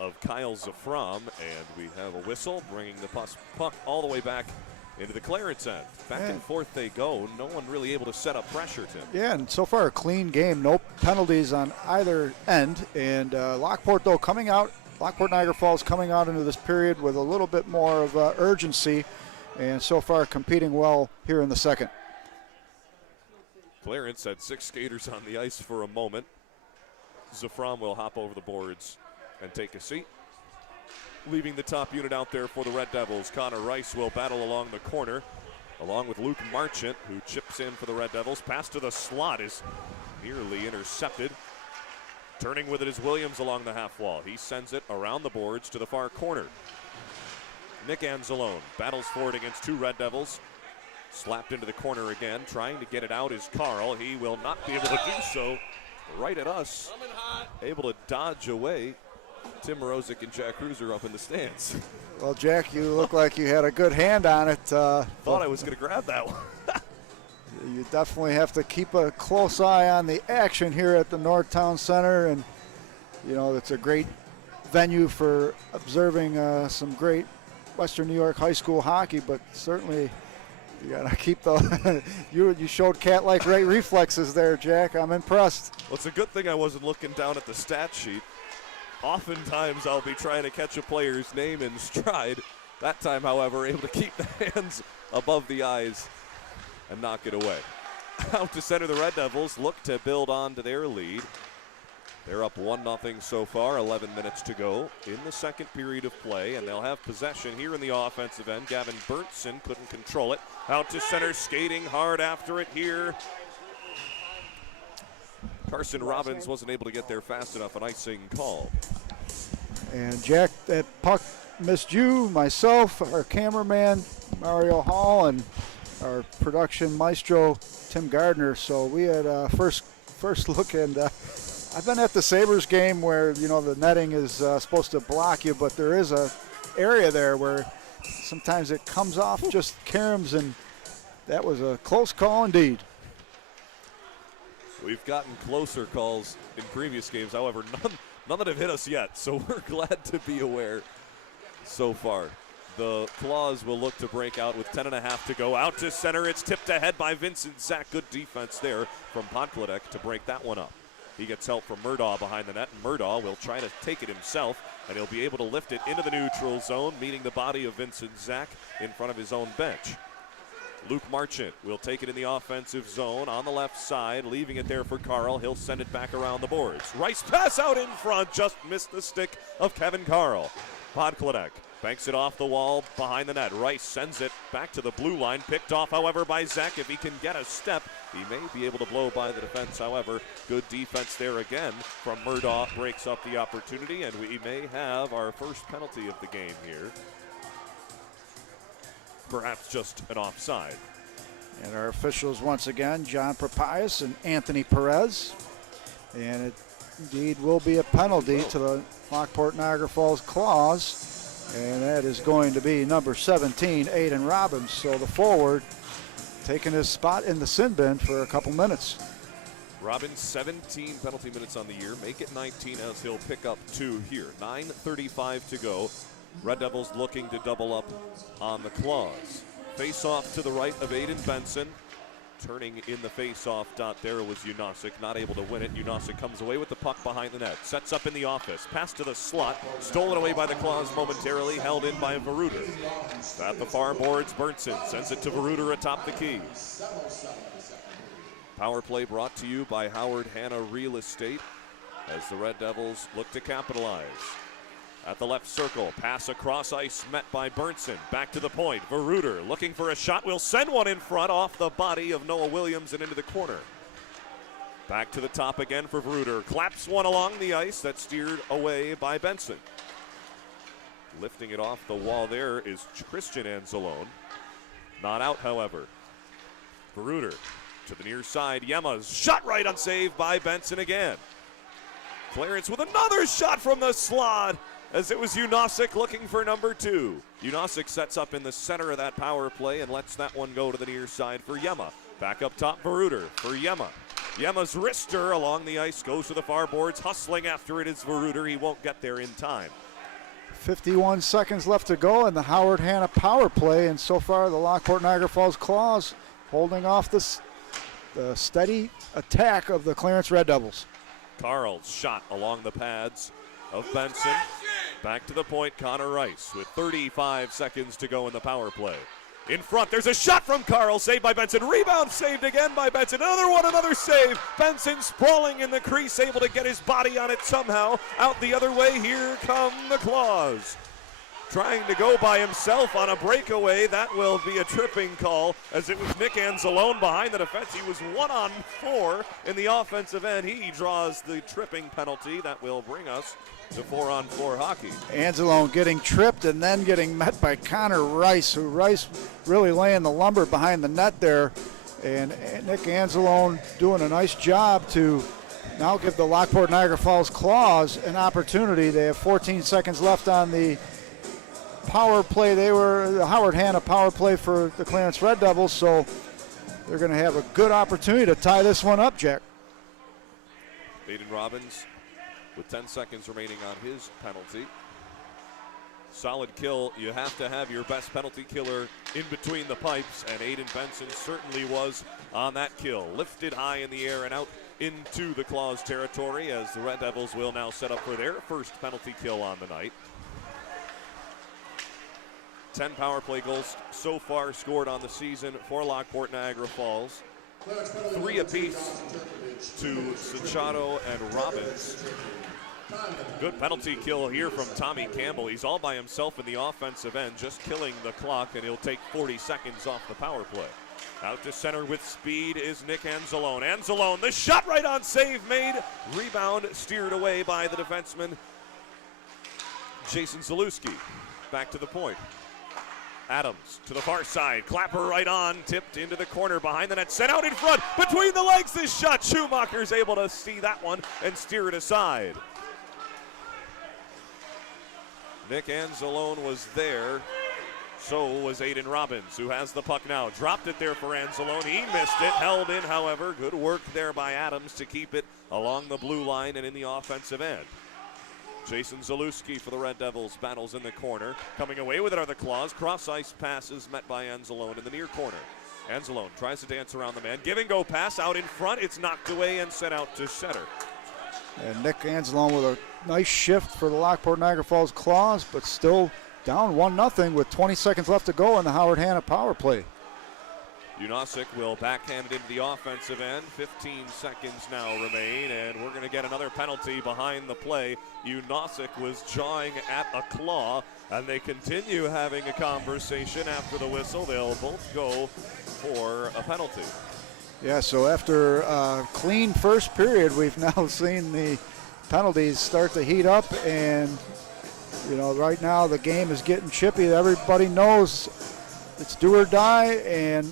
of Kyle Zafram, and we have a whistle bringing the puck all the way back into the Clarence end. Back and forth they go. No one really able to set up pressure, Tim. Yeah, and so far a clean game. No penalties on either end. And Lockport, though, Lockport Niagara Falls coming out into this period with a little bit more of urgency, and so far competing well here in the second. Clarence had 6 skaters on the ice for a moment. Zafram will hop over the boards and take a seat. Leaving the top unit out there for the Red Devils, Connor Rice will battle along the corner, along with Luke Marchant, who chips in for the Red Devils. Pass to the slot is nearly intercepted. Turning with it is Williams along the half wall. He sends it around the boards to the far corner. Nick Anzalone battles for it against 2 Red Devils. Slapped into the corner again. Trying to get it out is Carl. He will not be able to do so. Right at us. Able to dodge away. Tim Morozic and Jack Cruiser up in the stands. Well, Jack, you look like you had a good hand on it. Thought I was going to grab that one. You definitely have to keep a close eye on the action here at the Northtown Center, and you know it's a great venue for observing some great Western New York high school hockey, but certainly you gotta keep the you showed cat-like great reflexes there, Jack. I'm impressed. Well, it's a good thing I wasn't looking down at the stat sheet. Oftentimes I'll be trying to catch a player's name in stride. That time, however, able to keep the hands above the eyes and knock it away. Out to center, the Red Devils look to build on to their lead. They're up 1-0 so far, 11 minutes to go in the second period of play, and they'll have possession here in the offensive end. Gavin Berntson couldn't control it. Out to center, skating hard after it here. Carson Robbins wasn't able to get there fast enough, an icing call. And Jack, that puck missed you, myself, our cameraman, Mario Hall, and our production maestro, Tim Gardner. So we had first look, and I've been at the Sabres game where, you know, the netting is supposed to block you, but there is a area there where sometimes it comes off just caroms, and that was a close call indeed. We've gotten closer calls in previous games, however, none that have hit us yet, so we're glad to be aware so far. The Claws will look to break out with 10.5 to go. Out to center, it's tipped ahead by Vincent Zach. Good defense there from Podkladek to break that one up. He gets help from Murdaugh behind the net, and Murdaugh will try to take it himself, and he'll be able to lift it into the neutral zone, meeting the body of Vincent Zach in front of his own bench. Luke Marchant will take it in the offensive zone on the left side, leaving it there for Carl. He'll send it back around the boards. Rice pass out in front, just missed the stick of Kevin Carl. Podkladek banks it off the wall behind the net. Rice sends it back to the blue line, picked off, however, by Zach. If he can get a step, he may be able to blow by the defense, however. Good defense there again from Murdaugh, breaks up the opportunity, and we may have our first penalty of the game here. Perhaps just an offside. And our officials once again, John Propius and Anthony Perez. And it indeed will be a penalty to the Lockport Niagara Falls Claws. And that is going to be number 17, Aiden Robbins. So the forward taking his spot in the sin bin for a couple minutes. Robbins, 17 penalty minutes on the year. Make it 19 as he'll pick up 2 here. 9:35 to go. Red Devils looking to double up on the Claws. Face off to the right of Aiden Benson. Turning in the face-off dot there was Unosic, not able to win it. Unosic comes away with the puck behind the net. Sets up in the office. Pass to the slot. Stolen away by the Claws momentarily. Held in by Veruder. At the far boards, Bernson sends it to Veruder atop the key. Power play brought to you by Howard Hanna Real Estate as the Red Devils look to capitalize. At the left circle, pass across ice met by Bernson. Back to the point. Veruder looking for a shot. Will send one in front off the body of Noah Williams and into the corner. Back to the top again for Veruder. Claps one along the ice that's steered away by Benson. Lifting it off the wall there is Christian Anzalone. Not out, however. Veruder to the near side. Yema's shot right on save by Benson again. Clarence with another shot from the slot, as it was Unosic looking for number 2. Unosic sets up in the center of that power play and lets that one go to the near side for Yema. Back up top, Veruder for Yema. Yema's wrister along the ice goes to the far boards. Hustling after it is Veruder. He won't get there in time. 51 seconds left to go in the Howard Hanna power play, and so far the Lockport Niagara Falls Claws holding off the steady attack of the Clarence Red Devils. Carl's shot along the pads of Benson. Back to the point, Connor Rice with 35 seconds to go in the power play. In front, there's a shot from Carl, saved by Benson. Rebound saved again by Benson. Another one, another save. Benson sprawling in the crease, able to get his body on it somehow. Out the other way, here come the Claws. Trying to go by himself on a breakaway. That will be a tripping call, as it was Nick Anzalone behind the defense. He was 1-on-4 in the offensive end. He draws the tripping penalty. That will bring us to 4-on-4 hockey. Anzalone getting tripped and then getting met by Connor Rice, who Rice really laying the lumber behind the net there. And Nick Anzalone doing a nice job to now give the Lockport Niagara Falls Claws an opportunity. They have 14 seconds left on the power play. They were the Howard Hanna power play for the Clarence Red Devils, so they're going to have a good opportunity to tie this one up, Jack. Aiden Robbins with 10 seconds remaining on his penalty. Solid kill. You have to have your best penalty killer in between the pipes, and Aiden Benson certainly was on that kill. Lifted high in the air and out into the Claws territory, as the Red Devils will now set up for their first penalty kill on the night. 10 power play goals so far scored on the season for Lockport Niagara Falls. 3 apiece to Cinciano and Robbins. Good penalty kill here from Tommy Campbell. He's all by himself in the offensive end, just killing the clock, and he'll take 40 seconds off the power play. Out to center with speed is Nick Anzalone. Anzalone, the shot right on save made. Rebound steered away by the defenseman, Jason Zalewski. Back to the point. Adams to the far side. Clapper right on. Tipped into the corner behind the net. Sent out in front. Between the legs, this shot. Schumacher's able to see that one and steer it aside. Nick Anzalone was there. So was Aiden Robbins, who has the puck now. Dropped it there for Anzalone. He missed it. Held in, however. Good work there by Adams to keep it along the blue line and in the offensive end. Jason Zalewski for the Red Devils battles in the corner. Coming away with it are the Claws. Cross-ice passes met by Anzalone in the near corner. Anzalone tries to dance around the man. Give and go pass out in front. It's knocked away and sent out to center. And Nick Anzalone with a nice shift for the Lockport Niagara Falls Claws, but still down 1-0 with 20 seconds left to go in the Howard Hanna power play. Unosic will backhand it into the offensive end. 15 seconds now remain, and we're going to get another penalty behind the play. Unosic was jawing at a claw, and they continue having a conversation after the whistle. They'll both go for a penalty. Yeah, so after a clean first period, we've now seen the penalties start to heat up, and you know, right now the game is getting chippy. Everybody knows it's do or die, and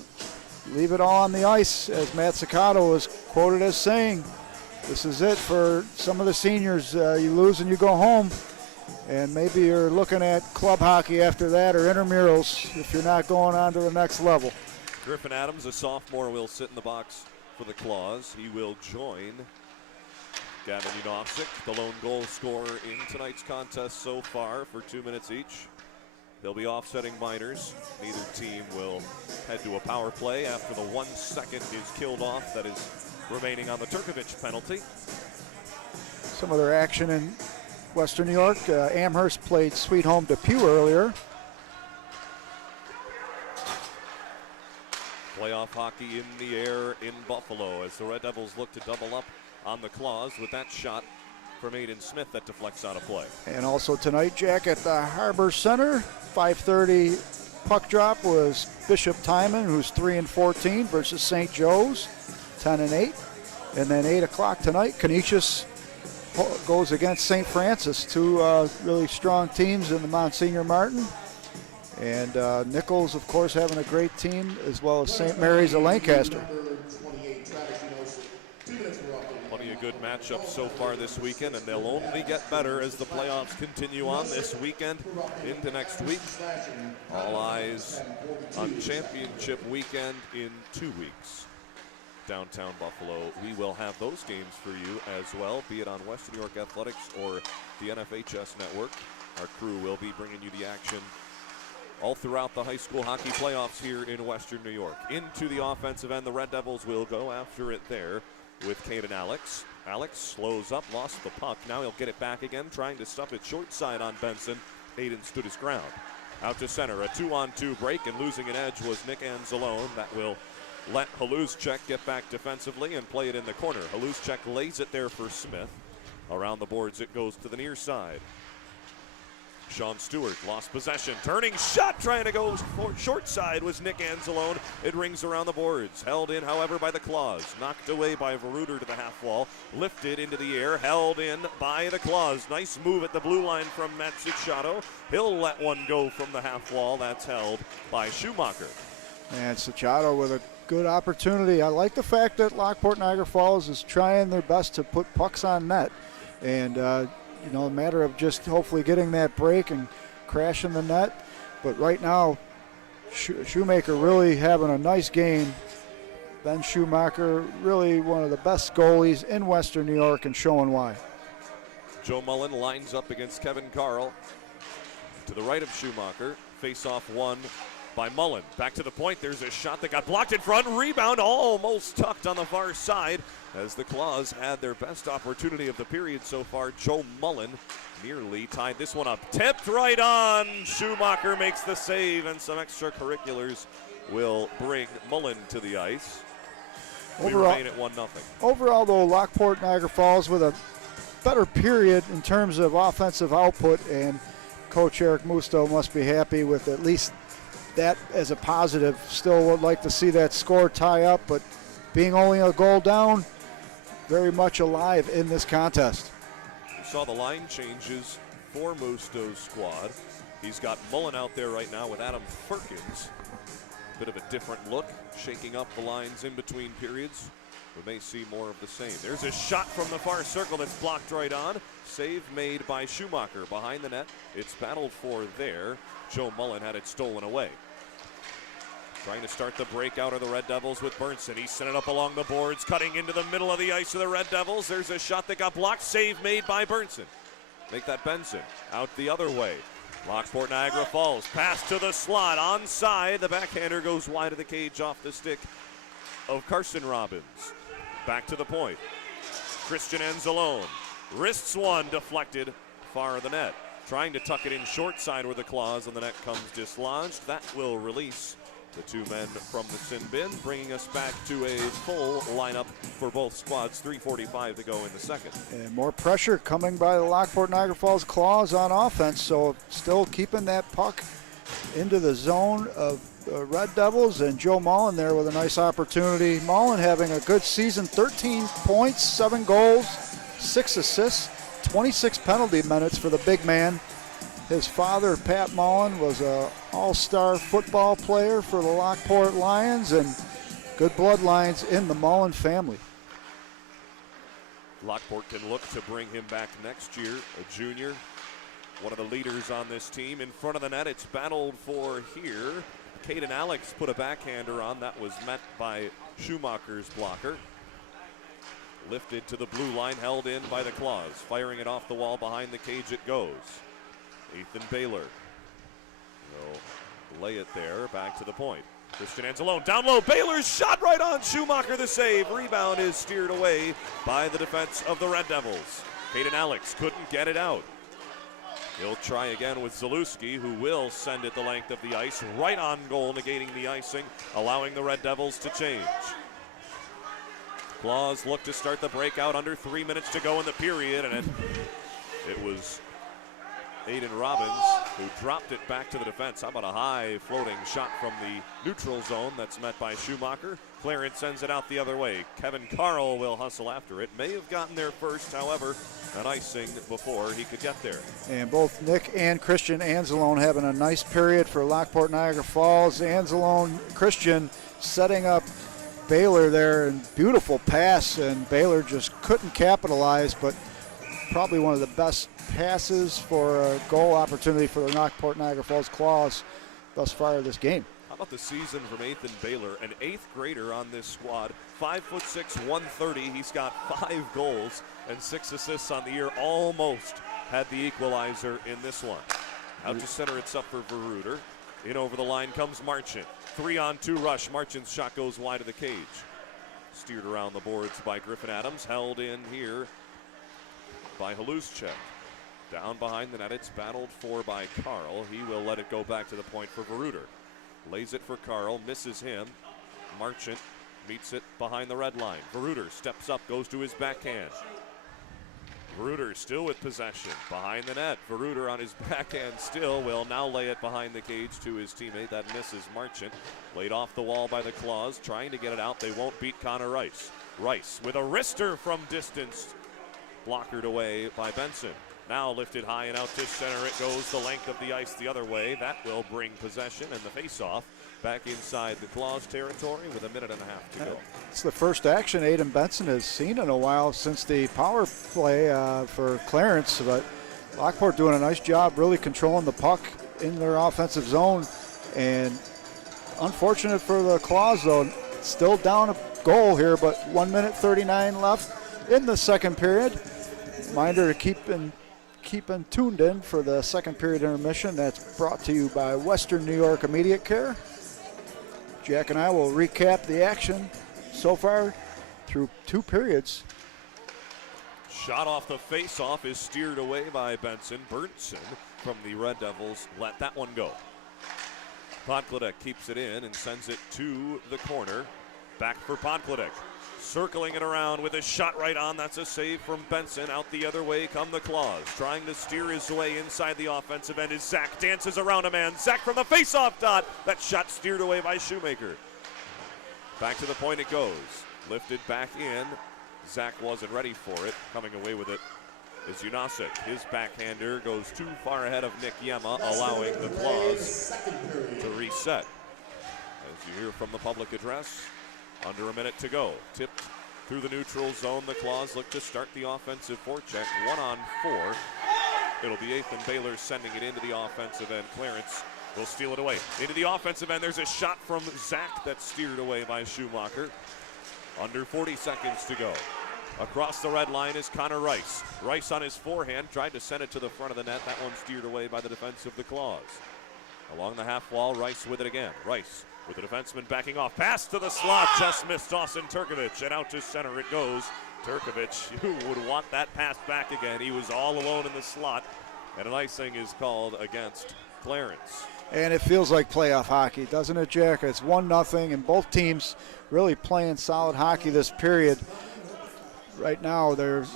leave it all on the ice, as Matt Ciccato was quoted as saying. This is it for some of the seniors. You lose and you go home, and maybe you're looking at club hockey after that, or intramurals if you're not going on to the next level. Griffin Adams, a sophomore, will sit in the box for the Claws. He will join Gavin Unovsik, the lone goal scorer in tonight's contest so far, for 2 minutes each. They'll be offsetting minors. Neither team will head to a power play after the 1 second is killed off that is remaining on the Turkovic penalty. Some other action in Western New York. Amherst played Sweet Home Depew earlier. Playoff hockey in the air in Buffalo as the Red Devils look to double up on the Claws with that shot from Aiden Smith that deflects out of play. And also tonight, Jack, at the Harbor Center, 5:30 puck drop was Bishop Timon, who's 3-14, versus St. Joe's, 10-8. And then 8 o'clock tonight, Canisius goes against St. Francis, two really strong teams in the Monsignor Martin. And Nichols, of course, having a great team, as well as St. Mary's of Lancaster. Plenty of good matchups so far this weekend, and they'll only get better as the playoffs continue on this weekend into next week. All eyes on championship weekend in 2 weeks. Downtown Buffalo, we will have those games for you as well, be it on Western New York Athletics or the NFHS network. Our crew will be bringing you the action all throughout the high school hockey playoffs here in Western New York. Into the offensive end, the Red Devils will go after it there with Caden Alex. Alex slows up, lost the puck. Now he'll get it back again, trying to stuff it short side on Benson. Aiden stood his ground. Out to center, a 2-on-2 break, and losing an edge was Nick Anzalone. That will let Haluzchek get back defensively and play it in the corner. Haluzchek lays it there for Smith. Around the boards it goes to the near side. Sean Stewart lost possession. Turning shot, trying to go short side was Nick Anzalone. It rings around the boards. Held in, however, by the Claws. Knocked away by Veruder to the half wall. Lifted into the air. Held in by the Claws. Nice move at the blue line from Matt Sicciato. He'll let one go from the half wall. That's held by Schumacher. And Sicciato with a good opportunity. I like the fact that Lockport Niagara Falls is trying their best to put pucks on net. And, you know, a matter of just hopefully getting that break and crashing the net. But right now, Shoemaker really having a nice game. Ben Schumacher, really one of the best goalies in Western New York, and showing why. Joe Mullen lines up against Kevin Carl. To the right of Schumacher, face-off won by Mullen. Back to the point, there's a shot that got blocked in front. Rebound almost tucked on the far side as the Claws had their best opportunity of the period so far. Joe Mullen nearly tied this one up. Tipped right on. Schumacher makes the save, and some extracurriculars will bring Mullen to the ice. We remain at 1-0. Overall, though, Lockport Niagara Falls with a better period in terms of offensive output, and Coach Eric Musto must be happy with at least that as a positive. Still would like to see that score tie up, but being only a goal down, very much alive in this contest. We saw the line changes for Musto's squad. He's got Mullen out there right now with Adam Firkins. Bit of a different look, shaking up the lines in between periods. We may see more of the same. There's a shot from the far circle that's blocked right on. Save made by Schumacher behind the net. It's battled for there. Joe Mullen had it stolen away. Trying to start the breakout of the Red Devils with Burnson. He sent it up along the boards, cutting into the middle of the ice of the Red Devils. There's a shot that got blocked. Save made by Burnson. Make that Benson. Out the other way. Lockport Niagara Falls. Pass to the slot. Onside. The backhander goes wide of the cage off the stick of Carson Robbins. Back to the point. Christian Anzalone. Wrists one. Deflected. Far of the net. Trying to tuck it in short side where the Claws, and the net comes dislodged. That will release the two men from the sin bin, bringing us back to a full lineup for both squads. 3:45 to go in the second. And more pressure coming by the Lockport Niagara Falls Claws on offense, so still keeping that puck into the zone of the Red Devils, and Joe Mullen there with a nice opportunity. Mullen having a good season, 13 points, 7 goals, 6 assists, 26 penalty minutes for the big man. His father, Pat Mullen, was an all-star football player for the Lockport Lions, and good bloodlines in the Mullen family. Lockport can look to bring him back next year, a junior, one of the leaders on this team. In front of the net, it's battled for here. Caden Alex put a backhander on. That was met by Schumacher's blocker. Lifted to the blue line, held in by the Claws. Firing it off the wall, behind the cage it goes. Ethan Baylor will lay it there, back to the point. Christian Anzalone down low, Baylor's shot right on Schumacher, the save. Rebound is steered away by the defense of the Red Devils. Caden Alex couldn't get it out. He'll try again with Zalewski, who will send it the length of the ice, right on goal, negating the icing, allowing the Red Devils to change. Claws look to start the breakout, under 3 minutes to go in the period, and it was Aiden Robbins who dropped it back to the defense. How about a high floating shot from the neutral zone that's met by Schumacher? Clarence sends it out the other way. Kevin Carl will hustle after it. May have gotten there first, however, an icing before he could get there. And both Nick and Christian Anzalone having a nice period for Lockport Niagara Falls. Anzalone, Christian setting up Baylor there, and beautiful pass, and Baylor just couldn't capitalize, but probably one of the best passes for a goal opportunity for the Lockport Niagara Falls Claws thus far this game. How about the season from Ethan Baylor, an 8th grader on this squad, 5'6", 130. He's got 5 goals and 6 assists on the year. Almost had the equalizer in this one. Out to center, it's up for Verruder. In over the line comes Marchant. 3-on-2 rush. Marchant's shot goes wide of the cage. Steered around the boards by Griffin Adams. Held in here by Haluschek. Down behind the net, it's battled for by Carl. He will let it go back to the point for Verruder. Lays it for Carl, misses him. Marchant meets it behind the red line. Verruder steps up, goes to his backhand. Verruder still with possession behind the net. Verruder on his backhand still will now lay it behind the cage to his teammate. That misses Marchant. Laid off the wall by the Claws, trying to get it out. They won't beat Connor Rice. Rice with a wrister from distance, blockered away by Benson. Now lifted high and out to center. It goes the length of the ice the other way. That will bring possession and the face-off back inside the Claws territory with 1.5 minutes to go. It's the first action Aiden Benson has seen in a while since the power play for Clarence, but Lockport doing a nice job really controlling the puck in their offensive zone. And unfortunate for the Claws, though, still down a goal here, but 1 minute 39 left in the second period. Reminder to keep tuned in for the second period intermission. That's brought to you by Western New York Immediate Care. Jack and I will recap the action so far through 2 periods. Shot off the face-off is steered away by Benson. Berntsen from the Red Devils let that one go. Podkladek keeps it in and sends it to the corner. Back for Podkladek. Circling it around with a shot right on. That's a save from Benson. Out the other way come the Claws. Trying to steer his way inside the offensive end is Zach. Dances around a man. Zach from the face-off dot. That shot steered away by Shoemaker. Back to the point it goes. Lifted back in. Zach wasn't ready for it. Coming away with it is Unasic. His backhander goes too far ahead of Nick Yema, allowing the Claws to reset. As you hear from the public address, under 1 minute to go. Tipped through the neutral zone. The Claws look to start the offensive forecheck. 1-on-4. It'll be Ethan Baylor sending it into the offensive end. Clarence will steal it away. Into the offensive end. There's a shot from Zach that's steered away by Schumacher. Under 40 seconds to go. Across the red line is Connor Rice. Rice on his forehand. Tried to send it to the front of the net. That one steered away by the defense of the Claws. Along the half wall, Rice with it again. Rice with the defenseman backing off. Pass to the slot, just missed Dawson Turkovich, and out to center it goes. Turkovich, who would want that pass back again. He was all alone in the slot, and an icing is called against Clarence. And it feels like playoff hockey, doesn't it, Jack? It's 1-0, and both teams really playing solid hockey this period. Right now, there's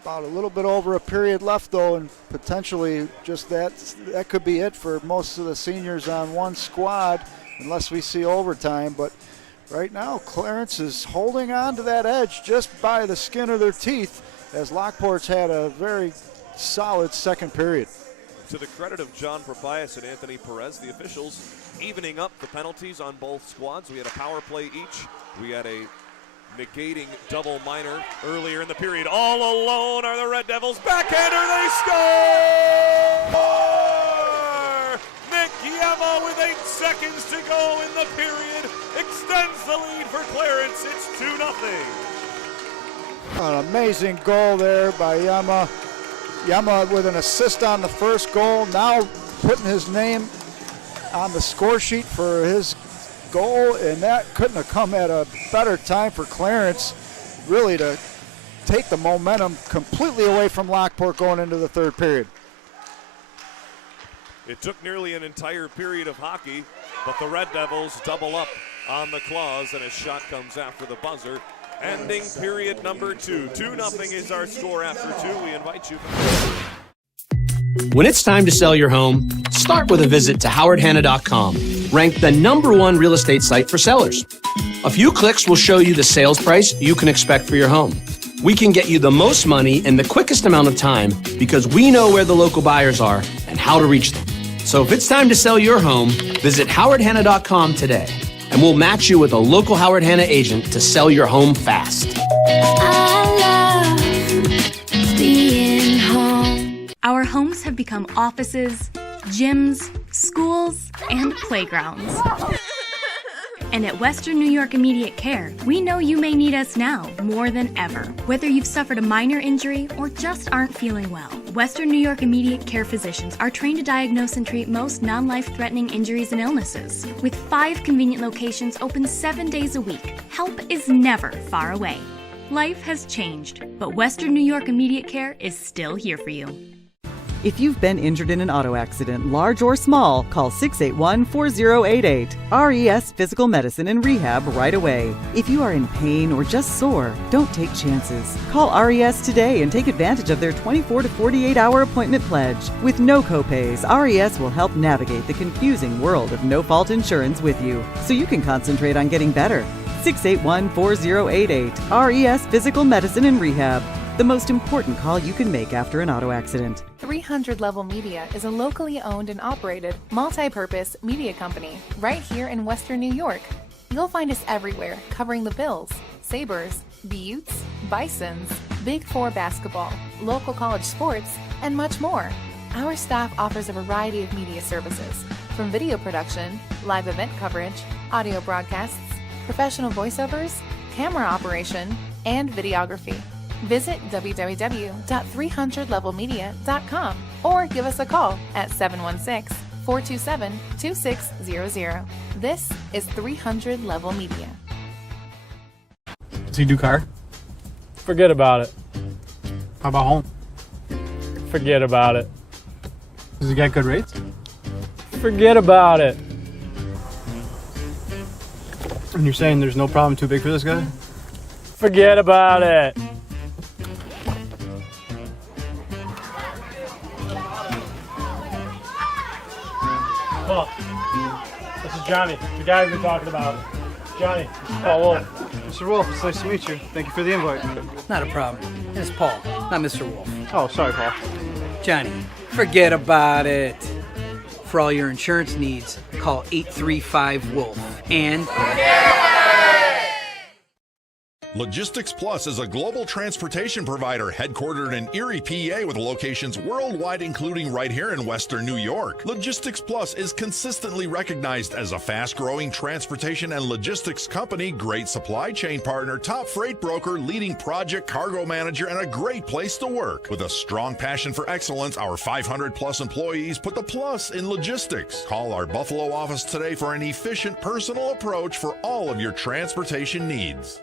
about a little bit over a period left, though, and potentially just that could be it for most of the seniors on one squad, unless we see overtime. But right now, Clarence is holding on to that edge just by the skin of their teeth, as Lockport's had a very solid second period. To the credit of John Propias and Anthony Perez, the officials evening up the penalties on both squads. We had a power play each. We had a negating double minor earlier in the period. All alone are the Red Devils. Backhander, they score! Nick Yema with 8 seconds to go in the period extends the lead for Clarence. It's 2-0. An amazing goal there by Yama. Yama with an assist on the first goal, now putting his name on the score sheet for his goal, and that couldn't have come at a better time for Clarence, really, to take the momentum completely away from Lockport going into the third period. It took nearly an entire period of hockey, but the Red Devils double up on the Claws, and a shot comes after the buzzer. Ending period number 2. 2-0 is our score after 2. We invite you. When it's time to sell your home, start with a visit to howardhanna.com, ranked the #1 real estate site for sellers. A few clicks will show you the sales price you can expect for your home. We can get you the most money in the quickest amount of time because we know where the local buyers are and how to reach them. So if it's time to sell your home, visit howardhanna.com today, and we'll match you with a local Howard Hanna agent to sell your home fast. I love being home. Our homes have become offices, gyms, schools, and playgrounds. And at Western New York Immediate Care, we know you may need us now more than ever. Whether you've suffered a minor injury or just aren't feeling well, Western New York Immediate Care physicians are trained to diagnose and treat most non-life-threatening injuries and illnesses. With 5 convenient locations open 7 days a week, help is never far away. Life has changed, but Western New York Immediate Care is still here for you. If you've been injured in an auto accident, large or small, call 681-4088. RES Physical Medicine and Rehab right away. If you are in pain or just sore, don't take chances. Call RES today and take advantage of their 24 to 48-hour appointment pledge. With no copays, RES will help navigate the confusing world of no-fault insurance with you, so you can concentrate on getting better. 681-4088. RES Physical Medicine and Rehab. The most important call you can make after an auto accident. 300 Level Media is a locally owned and operated multi-purpose media company right here in Western New York. You'll find us everywhere covering the Bills, Sabres, Buttes, Bisons, Big Four basketball, local college sports, and much more. Our staff offers a variety of media services, from video production, live event coverage, audio broadcasts, professional voiceovers, camera operation, and videography. Visit www.300levelmedia.com or give us a call at 716-427-2600. This is 300 Level Media. Does he do car? Forget about it. How about home? Forget about it. Does he get good rates? Forget about it. And you're saying there's no problem too big for this guy? Forget about it. Paul, this is Johnny, the guy we've been talking about. Johnny, this is Paul Wolf. Mr. Wolf, it's nice to meet you. Thank you for the invite. Not a problem. It's Paul, not Mr. Wolf. Oh, sorry, Paul. Johnny, forget about it. For all your insurance needs, call 835-WOLF. And... Logistics Plus is a global transportation provider headquartered in Erie, PA with locations worldwide, including right here in Western New York. Logistics Plus is consistently recognized as a fast-growing transportation and logistics company, great supply chain partner, top freight broker, leading project cargo manager, and a great place to work. With a strong passion for excellence, our 500-plus employees put the plus in logistics. Call our Buffalo office today for an efficient, personal approach for all of your transportation needs.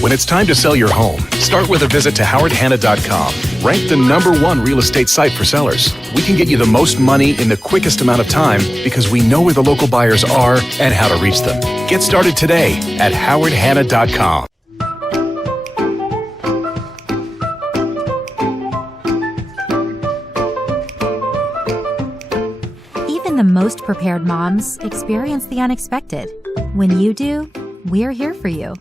When it's time to sell your home, start with a visit to howardhanna.com, ranked the #1 real estate site for sellers. We can get you the most money in the quickest amount of time because we know where the local buyers are and how to reach them. Get started today at howardhanna.com. Even the most prepared moms experience the unexpected. When you do, we're here for you.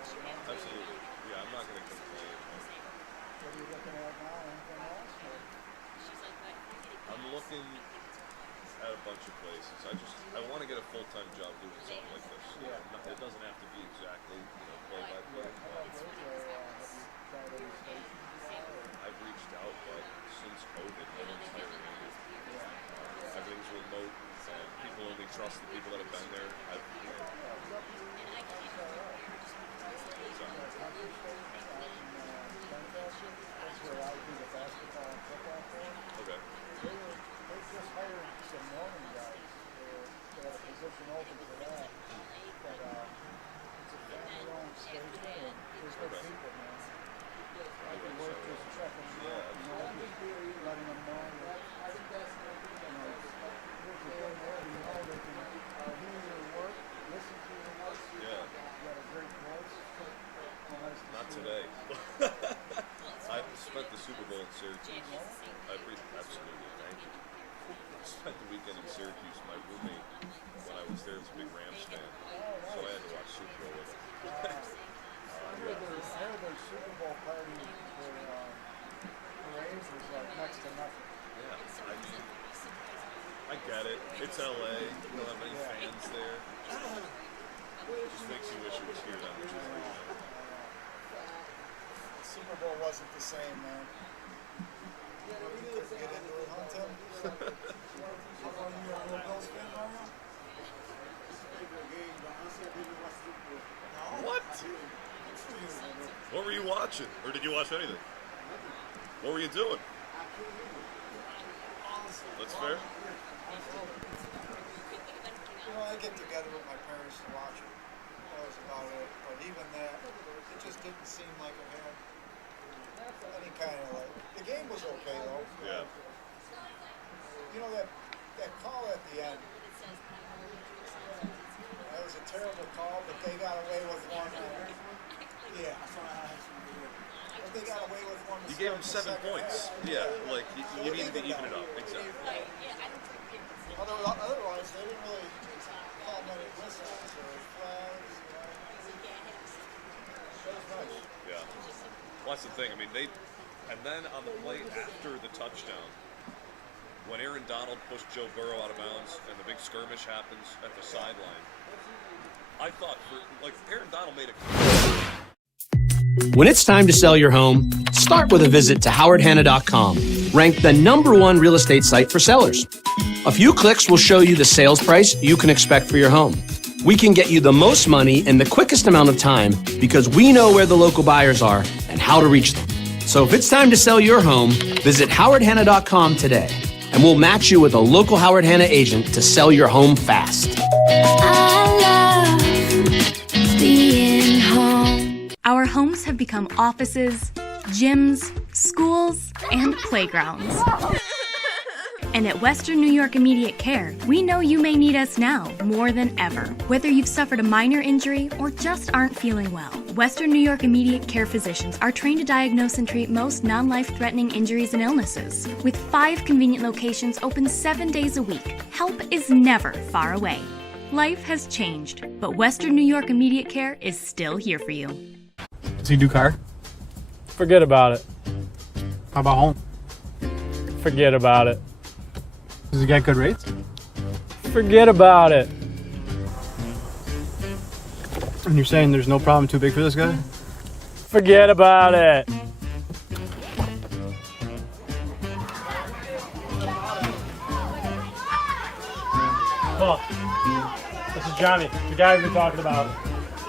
Absolutely. Yeah, I'm not going to complain. What are you looking at now? Anything else? I'm looking at a bunch of places. I want to get a full-time job doing something like this. It doesn't have to be exactly, play-by-play. I've reached out, but since COVID, no one's hiring me. Everything's remote. People only trust the people that have been there. Okay. They just hired some morning guys. They had a position open for that. But it's a family-owned station, and there's good people, man. Might be worth just checking them out, letting them know that, here's the thing there, they can hear your work, listen to your work. Yeah. You got a great voice. Nice to Not see today. I spent the Super Bowl in Syracuse. Absolutely, thank you. I spent the weekend in Syracuse. My roommate, when I was there, was a big Rams fan, so I had to watch Super Bowl with him. I heard their Super Bowl party for parades was like next to nothing. Yeah, I mean, I get it. It's LA. You don't have many fans there. It just makes you wish it was here that much easier. The Super Bowl wasn't the same, man. You couldn't get into it, huh, Tim? How about you, a little Bills fan, Mario? What? What were you watching? Or did you watch anything? What were you doing? That's fair. I get together with my parents to watch it. That was about it. But even that, it just didn't seem like it had any kind of the game was okay though. Yeah. That call at the end. That was a terrible call, but they got away with one. Yeah. But they got away with one. You gave them 7 points. Yeah, you needed to even it up. Exactly. Otherwise, they didn't really call many whistles or flags. That was nice. Yeah. Well, that's the thing. I mean, and then on the play after the touchdown, when Aaron Donald pushed Joe Burrow out of bounds and the big skirmish happens at the sideline, I thought, Aaron Donald made a. When it's time to sell your home, start with a visit to howardhanna.com, ranked the #1 real estate site for sellers. A few clicks will show you the sales price you can expect for your home. We can get you the most money in the quickest amount of time because we know where the local buyers are and how to reach them. So if it's time to sell your home, visit howardhanna.com today, and we'll match you with a local Howard Hanna agent to sell your home fast. I love being home. Our homes have become offices, gyms, schools, and playgrounds. And at Western New York Immediate Care, we know you may need us now more than ever. Whether you've suffered a minor injury or just aren't feeling well, Western New York Immediate Care physicians are trained to diagnose and treat most non-life-threatening injuries and illnesses. With 5 convenient locations open 7 days a week, help is never far away. Life has changed, but Western New York Immediate Care is still here for you. Does he do car? Forget about it. How about home? Forget about it. Does he get good rates? Forget about it. And you're saying there's no problem too big for this guy? Forget about it. Paul, this is Johnny, the guy we've been talking about.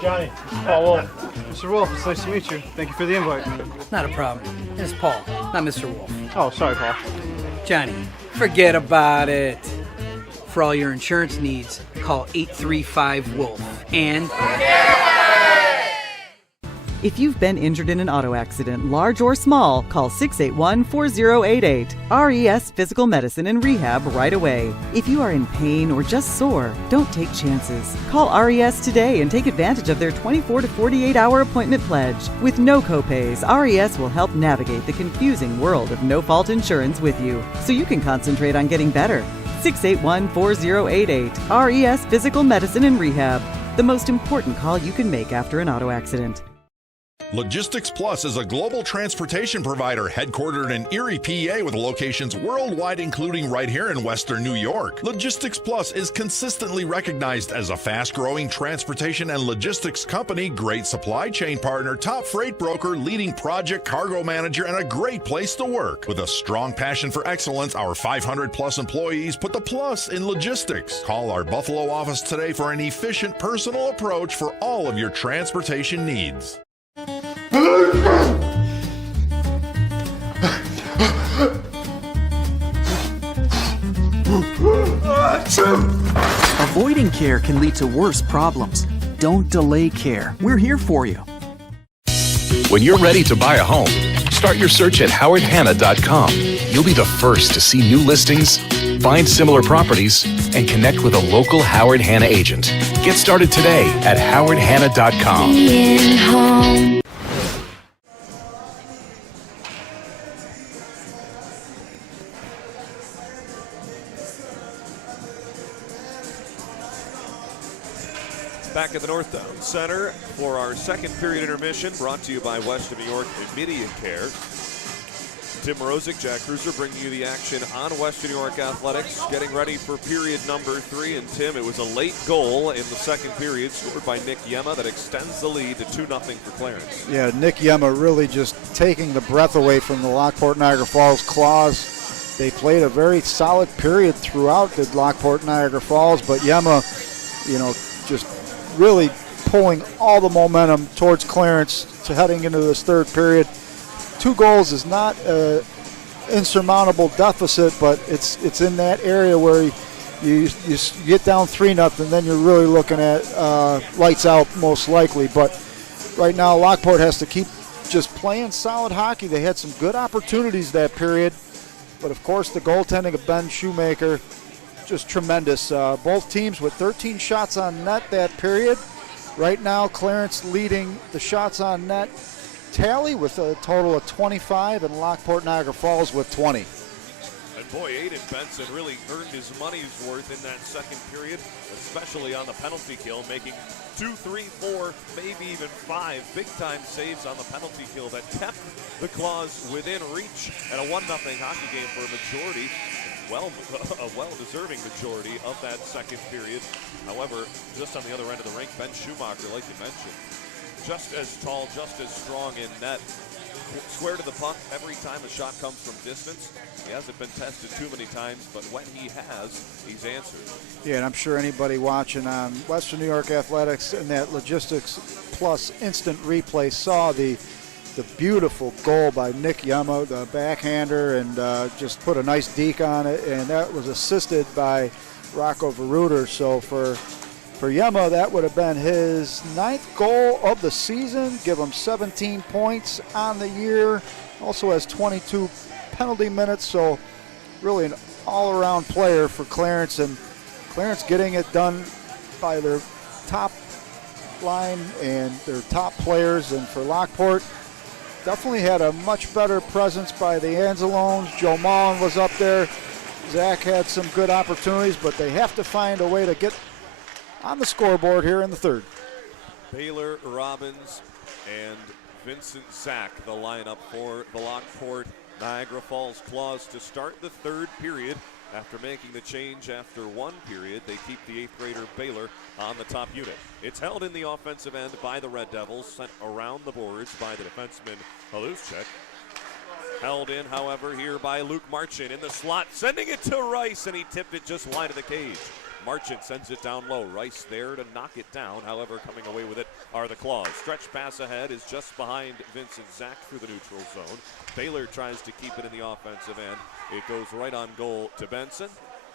Johnny, Paul Wolf. Mr. Wolf, it's nice to meet you. Thank you for the invite. Not a problem. It's Paul, not Mr. Wolf. Oh, sorry, Paul. Johnny, forget about it. For all your insurance needs, call 835-WOLF. And If you've been injured in an auto accident, large or small, call 681-4088. RES Physical Medicine and Rehab right away. If you are in pain or just sore, don't take chances. Call RES today and take advantage of their 24 to 48-hour appointment pledge. With no copays, RES will help navigate the confusing world of no-fault insurance with you, so you can concentrate on getting better. 681-4088. RES Physical Medicine and Rehab. the most important call you can make after an auto accident. Logistics Plus is a global transportation provider headquartered in Erie, PA with locations worldwide, including right here in Western New York. Logistics Plus is consistently recognized as a fast-growing transportation and logistics company, great supply chain partner, top freight broker, leading project cargo manager, and a great place to work. With a strong passion for excellence, our 500-plus employees put the plus in logistics. Call our Buffalo office today for an efficient, personal approach for all of your transportation needs. Avoiding care can lead to worse problems. Don't delay care. We're here for you. When you're ready to buy a home, start your search at howardhanna.com. You'll be the first to see new listings, find similar properties, and connect with a local Howard Hanna agent. Get started today at howardhanna.com. Being home. Back at the Northtown Center for our second period intermission, brought to you by Western New York Immediate Care. Tim Morozic, Jack Cruiser bringing you the action on Western New York Athletics, getting ready for period number 3. And Tim, it was a late goal in the second period, scored by Nick Yema, that extends the lead to 2-0 for Clarence. Yeah, Nick Yema really just taking the breath away from the Lockport Niagara Falls Claws. They played a very solid period throughout the Lockport Niagara Falls, but Yema, just really pulling all the momentum towards Clarence to heading into this third period. 2 goals is not an insurmountable deficit, but it's in that area where you get down 3-0, then you're really looking at lights out most likely. But right now Lockport has to keep just playing solid hockey. They had some good opportunities that period, but of course the goaltending of Ben Shoemaker, just tremendous. Both teams with 13 shots on net that period. Right now, Clarence leading the shots on net tally with a total of 25, and Lockport Niagara Falls with 20. And boy, Aiden Benson really earned his money's worth in that second period, especially on the penalty kill, making 2, 3, 4, maybe even 5 big-time saves on the penalty kill that kept the Claws within reach at a 1-0 hockey game for a majority. A well-deserving majority of that second period. However, just on the other end of the rink, Ben Schumacher, like you mentioned, just as tall, just as strong in net, square to the puck every time a shot comes from distance. He hasn't been tested too many times, but when he has, he's answered. Yeah, and I'm sure anybody watching on Western New York Athletics and that Logistics Plus instant replay saw the beautiful goal by Nick Yema, the backhander, and just put a nice deke on it, and that was assisted by Rocco Veruter. So for Yema, that would have been his 9th goal of the season, give him 17 points on the year, also has 22 penalty minutes, so really an all-around player for Clarence, and Clarence getting it done by their top line and their top players. And for Lockport, definitely had a much better presence by the Anzalones. Joe Mullen was up there. Zach had some good opportunities, but they have to find a way to get on the scoreboard here in the third. Baylor, Robbins, and Vincent Zach, the lineup for the Lockport Niagara Falls Claws to start the third period. After making the change after one period, they keep the 8th grader Baylor on the top unit. It's held in the offensive end by the Red Devils, sent around the boards by the defenseman Haluschek. Held in, however, here by Luke Marchant in the slot, sending it to Rice, and he tipped it just wide of the cage. Marchant sends it down low. Rice there to knock it down. However, coming away with it are the Claws. Stretch pass ahead is just behind Vincent Zach through the neutral zone. Baylor tries to keep it in the offensive end. It goes right on goal to Benson.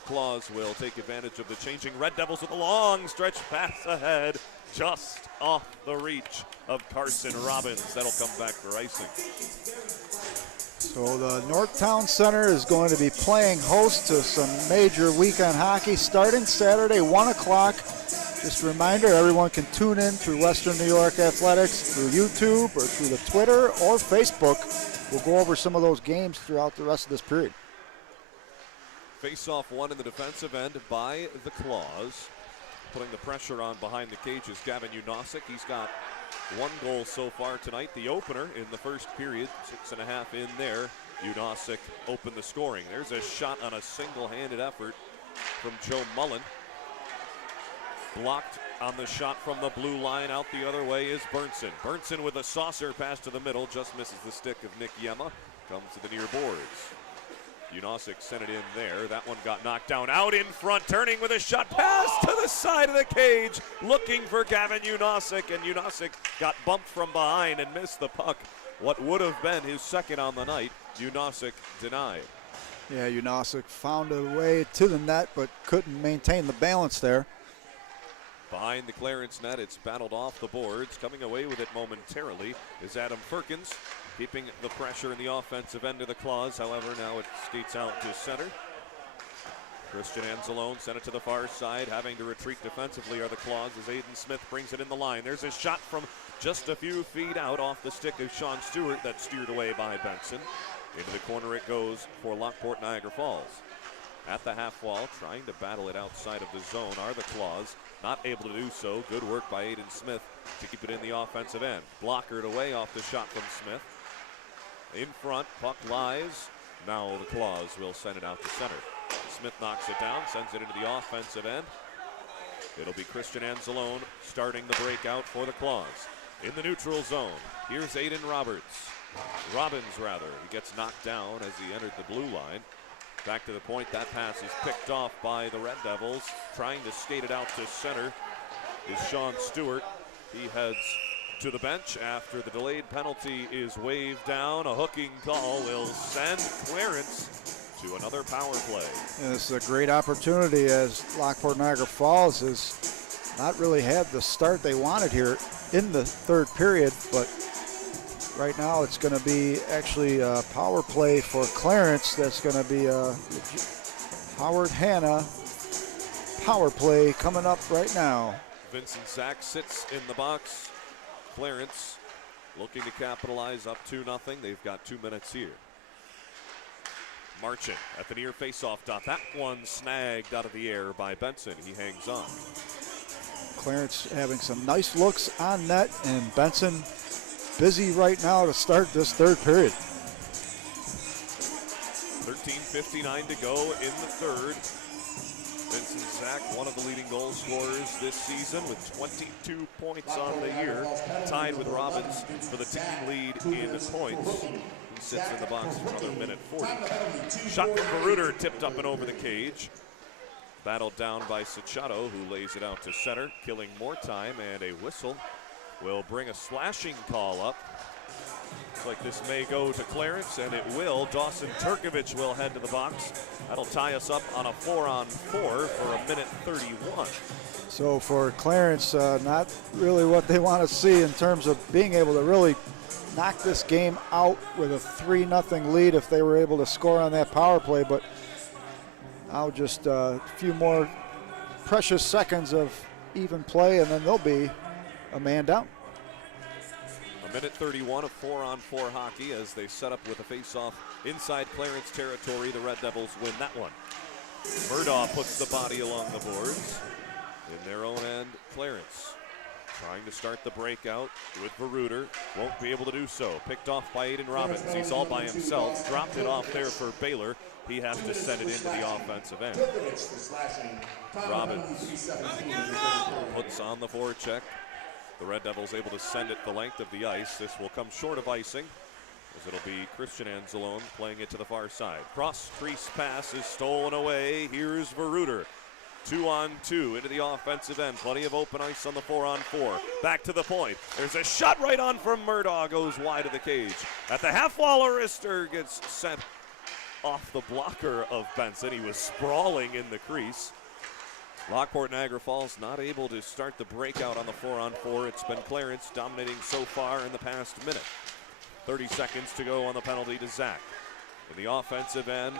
Claws will take advantage of the changing Red Devils with a long stretch pass ahead, just off the reach of Carson Robbins. That'll come back for icing. So the Northtown Center is going to be playing host to some major weekend hockey starting Saturday, 1 o'clock. Just a reminder, everyone can tune in through Western New York Athletics, through YouTube or through the Twitter or Facebook. We'll go over some of those games throughout the rest of this period. Face-off one in the defensive end by the Claws. putting the pressure on behind the cage is Gavin Unosic. He's got 1 goal so far tonight. The opener in the first period, 6.5 in there. Unosic opened the scoring. There's a shot on a single-handed effort from Joe Mullen. Blocked on the shot from the blue line. Out the other way is Burnson. Burnson with a saucer pass to the middle. Just misses the stick of Nick Yema. Comes to the near boards. Unosic sent it in there. That one got knocked down. Out in front, turning with a shot pass to the side of the cage. Looking for Gavin Unosic, and Unosic got bumped from behind and missed the puck. What would have been his second on the night, Unosic denied. Yeah, Unosic found a way to the net, but couldn't maintain the balance there. Behind the Clarence net, it's battled off the boards. Coming away with it momentarily is Adam Firkins, keeping the pressure in the offensive end of the Claws. However, now it skates out to center. Christian Anzalone sent it to the far side. Having to retreat defensively are the Claws as Aiden Smith brings it in the line. There's a shot from just a few feet out off the stick of Sean Stewart that's steered away by Benson. Into the corner it goes for Lockport Niagara Falls. At the half wall, trying to battle it outside of the zone are the Claws. Not able to do so. Good work by Aiden Smith to keep it in the offensive end. Blockered away off the shot from Smith. In front, puck lies. Now the Claws will send it out to center. Smith knocks it down, sends it into the offensive end. It'll be Christian Anzalone starting the breakout for the Claws. In the neutral zone, here's Aiden Robbins. He gets knocked down as he entered the blue line. Back to the point, that pass is picked off by the Red Devils. Trying to skate it out to center is Sean Stewart. He heads to the bench after the delayed penalty is waved down. A hooking call will send Clarence to another power play. And this is a great opportunity as Lockport Niagara Falls has not really had the start they wanted here in the third period, but right now it's going to be actually a power play for Clarence. That's going to be a Howard Hanna power play coming up right now. Vincent Zach sits in the box. Clarence looking to capitalize up 2-0. They've got 2 minutes here. Marchant at the near faceoff dot. That one snagged out of the air by Benson. He hangs on. Clarence having some nice looks on net, and Benson busy right now to start this third period. 13:59 to go in the third. Vincent Zach, one of the leading goal scorers this season with 22 points on the year, tied with Robbins for the team lead in points. He sits in the box for another minute 40. Shot from Baruder, tipped up and over the cage. Battled down by Sacciato, who lays it out to center, killing more time, and a whistle will bring a slashing call up. Looks like this may go to Clarence, and it will. Dawson Turkovich will head to the box. That'll tie us up on a 4-on-4 for a minute 31. So for Clarence, not really what they want to see in terms of being able to really knock this game out with a 3-0 lead if they were able to score on that power play, but now just a few more precious seconds of even play, and then they'll be a man down. A minute 31 of 4-on-4 hockey as they set up with a face-off inside Clarence territory. The Red Devils win that one. Murdaugh puts the body along the boards. In their own end, Clarence trying to start the breakout with Baruder. Won't be able to do so. Picked off by Aiden Robbins. He's all by himself. Dropped it off there for Baylor. He has to send it into the offensive end. Robbins puts on the forecheck. The Red Devils able to send it the length of the ice. This will come short of icing, as it'll be Christian Anzalone playing it to the far side. Cross crease pass is stolen away. Here's Baruder. 2-on-2 into the offensive end. Plenty of open ice on the 4-on-4. Back to the point. There's a shot right on from Murdaugh. Goes wide of the cage. At the half wall, Arister gets sent off the blocker of Benson. He was sprawling in the crease. Lockport Niagara Falls not able to start the breakout on the 4-on-4. It's been Clarence dominating so far in the past minute. 30 seconds to go on the penalty to Zach. In the offensive end,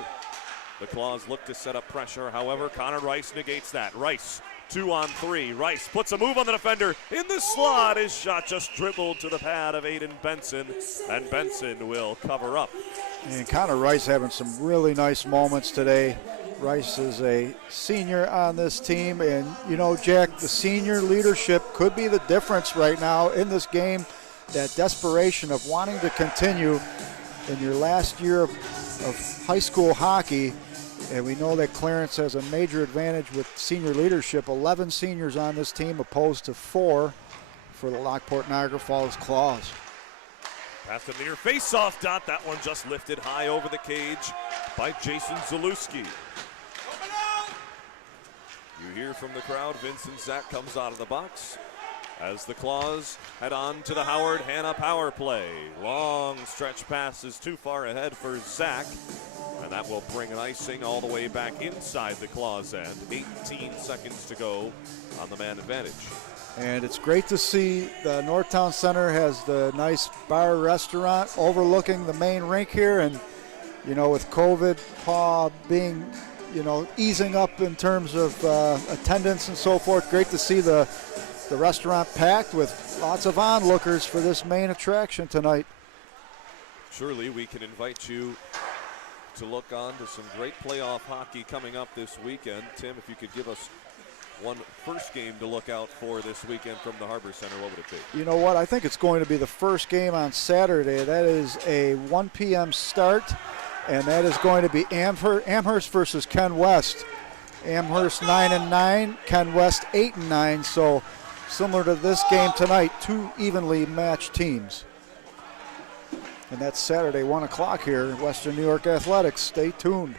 the Claws look to set up pressure. However, Connor Rice negates that. Rice, 2-on-3. Rice puts a move on the defender. In the slot, his shot just dribbled to the pad of Aiden Benson, and Benson will cover up. And Connor Rice having some really nice moments today. Rice is a senior on this team, and you know, Jack, the senior leadership could be the difference right now in this game. That desperation of wanting to continue in your last year of high school hockey, and we know that Clarence has a major advantage with senior leadership. 11 seniors on this team opposed to 4 for the Lockport Niagara Falls Claws. Past the near face-off dot. That one just lifted high over the cage by Jason Zalewski. You hear from the crowd, Vincent Zach comes out of the box as the Claws head on to the Howard Hanna power play. Long stretch pass is too far ahead for Zach, and that will bring an icing all the way back inside the Claws end. 18 seconds to go on the man advantage. And it's great to see the Northtown Center has the nice bar restaurant overlooking the main rink here, and you know, with COVID being, you know, easing up in terms of attendance and so forth, great to see the restaurant packed with lots of onlookers for this main attraction tonight. Surely we can invite you to look on to some great playoff hockey coming up this weekend. Tim, if you could give us one first game to look out for this weekend from the Harbor Center, what would it be? You know what? I think it's going to be the first game on Saturday. That is a 1 p.m. start, and that is going to be Amherst versus Ken West. Amherst 9-9, Ken West 8-9. So similar to this game tonight, 2 evenly matched teams. And that's Saturday, 1 o'clock here in Western New York Athletics. Stay tuned.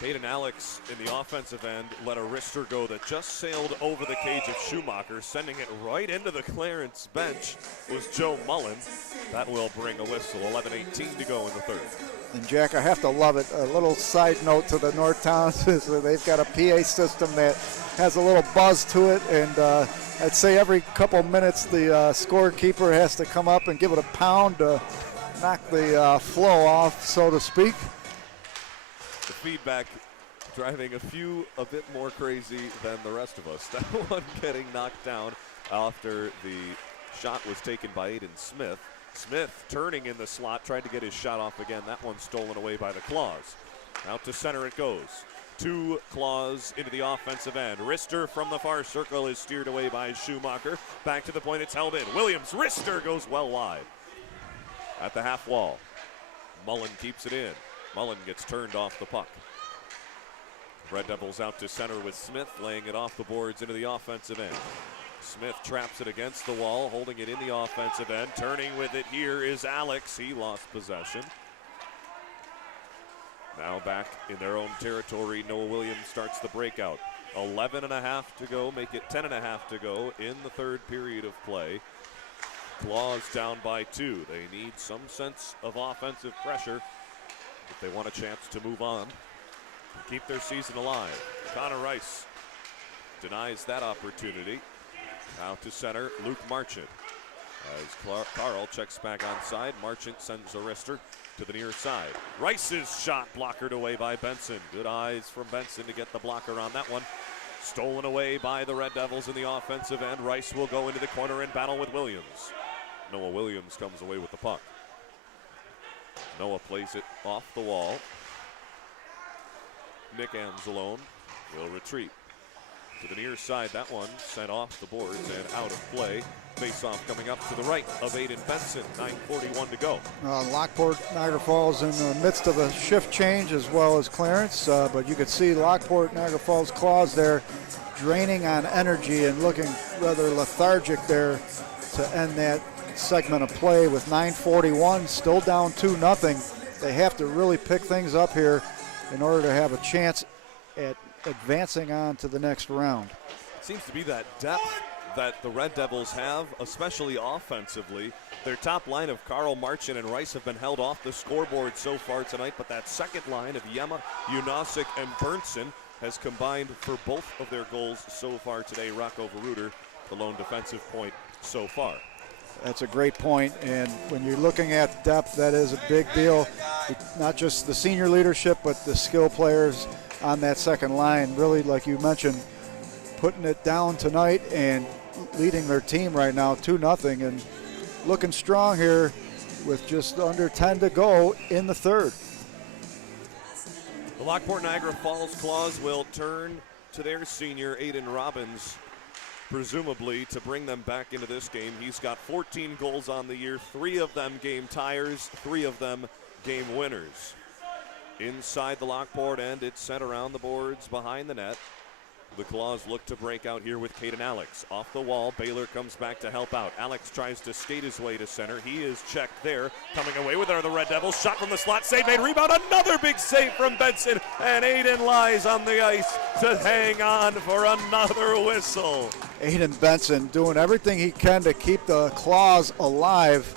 Caden Alex in the offensive end let a wrister go that just sailed over the cage of Schumacher, sending it right into the Clarence bench was Joe Mullen. That will bring a whistle. 11:18 to go in the third. And Jack, I have to love it. A little side note to the Northtown is they've got a PA system that has a little buzz to it, and I'd say every couple minutes the scorekeeper has to come up and give it a pound to knock the flow off, so to speak. The feedback driving a bit more crazy than the rest of us. That one getting knocked down after the shot was taken by Aiden Smith. Smith turning in the slot, tried to get his shot off again. That one stolen away by the Claws. Out to center it goes. 2 Claws into the offensive end. Rister from the far circle is steered away by Schumacher. Back to the point, it's held in. Williams, Rister goes well wide. At the half wall, Mullen keeps it in. Mullen gets turned off the puck. Red Devils out to center with Smith, laying it off the boards into the offensive end. Smith traps it against the wall, holding it in the offensive end. Turning with it here is Alex. He lost possession. Now back in their own territory, Noah Williams starts the breakout. 11.5 to go, make it 10.5 to go in the third period of play. Claws down by 2. They need some sense of offensive pressure if they want a chance to move on and keep their season alive. Connor Rice denies that opportunity. Out to center, Luke Marchant. As Carl checks back onside, Marchant sends a wrister to the near side. Rice's shot blockered away by Benson. Good eyes from Benson to get the blocker on that one. Stolen away by the Red Devils in the offensive end. Rice will go into the corner and battle with Williams. Noah Williams comes away with the puck. Noah plays it off the wall. Nick Anzalone will retreat to the near side. That one sent off the boards and out of play. Face-off coming up to the right of Aiden Benson. 9:41 to go. Lockport, Niagara Falls in the midst of a shift change as well as Clarence, but you could see Lockport, Niagara Falls Claws there draining on energy and looking rather lethargic there to end that segment of play with 9:41, still down 2-0. They have to really pick things up here in order to have a chance at advancing on to the next round. It seems to be that depth that the Red Devils have, especially offensively. Their top line of Carl, Marchant, and Rice have been held off the scoreboard so far tonight, but that second line of Yema, Unosic, and Bernson has combined for both of their goals so far today. Rocco Veruter, the lone defensive point so far. That's a great point, and when you're looking at depth, that is a big deal. Not just the senior leadership, but the skill players on that second line. Really, like you mentioned, putting it down tonight and leading their team right now 2-0, and looking strong here with just under 10 to go in the third. The Lockport Niagara Falls Claws will turn to their senior, Aiden Robbins, presumably to bring them back into this game. He's got 14 goals on the year, 3 of them game tiers, 3 of them game winners. Inside the Lockport end, it's sent around the boards behind the net. The Claws look to break out here with Caden Alex. Off the wall, Baylor comes back to help out. Alex tries to skate his way to center. He is checked there. Coming away with it are the Red Devils. Shot from the slot, save made, rebound, another big save from Benson. And Aiden lies on the ice to hang on for another whistle. Aiden Benson doing everything he can to keep the Claws alive.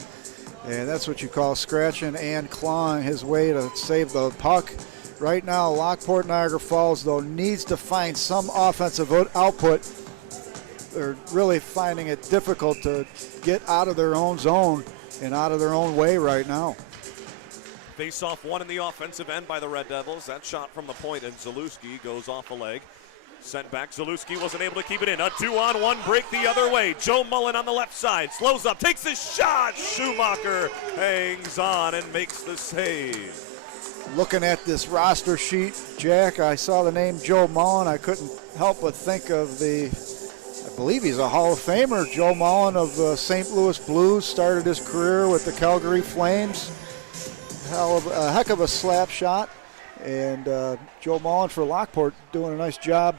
And that's what you call scratching and clawing his way to save the puck. Right now, Lockport Niagara Falls, though, needs to find some offensive output. They're really finding it difficult to get out of their own zone and out of their own way right now. Face-off one in the offensive end by the Red Devils. That shot from the point, and Zalewski goes off a leg. Sent back, Zalewski wasn't able to keep it in. A 2-on-1 break the other way. Joe Mullen on the left side, slows up, takes the shot. Schumacher hangs on and makes the save. Looking at this roster sheet, Jack, I saw the name Joe Mullen. I couldn't help but think of I believe he's a Hall of Famer, Joe Mullen of St. Louis Blues. Started his career with the Calgary Flames. A heck of a slap shot. And Joe Mullen for Lockport doing a nice job.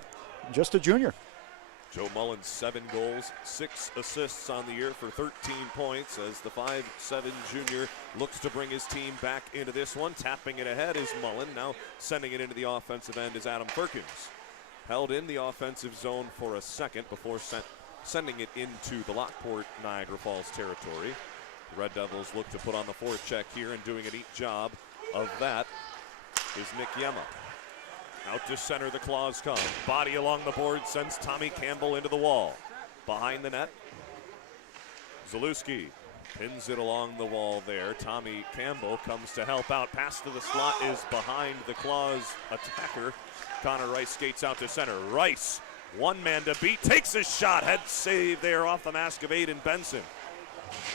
Just a junior. Joe Mullen, 7 goals, 6 assists on the year for 13 points as the 5'7" junior looks to bring his team back into this one. Tapping it ahead is Mullen. Now sending it into the offensive end is Adam Perkins. Held in the offensive zone for a second before sending it into the Lockport Niagara Falls territory. The Red Devils look to put on the forecheck here, and doing a neat job of that is Nick Yema. Out to center, the Claws come. Body along the board sends Tommy Campbell into the wall. Behind the net, Zalewski pins it along the wall there. Tommy Campbell comes to help out. Pass to the slot is behind the Claws attacker. Connor Rice skates out to center. Rice, one man to beat, takes a shot. Head save there off the mask of Aiden Benson.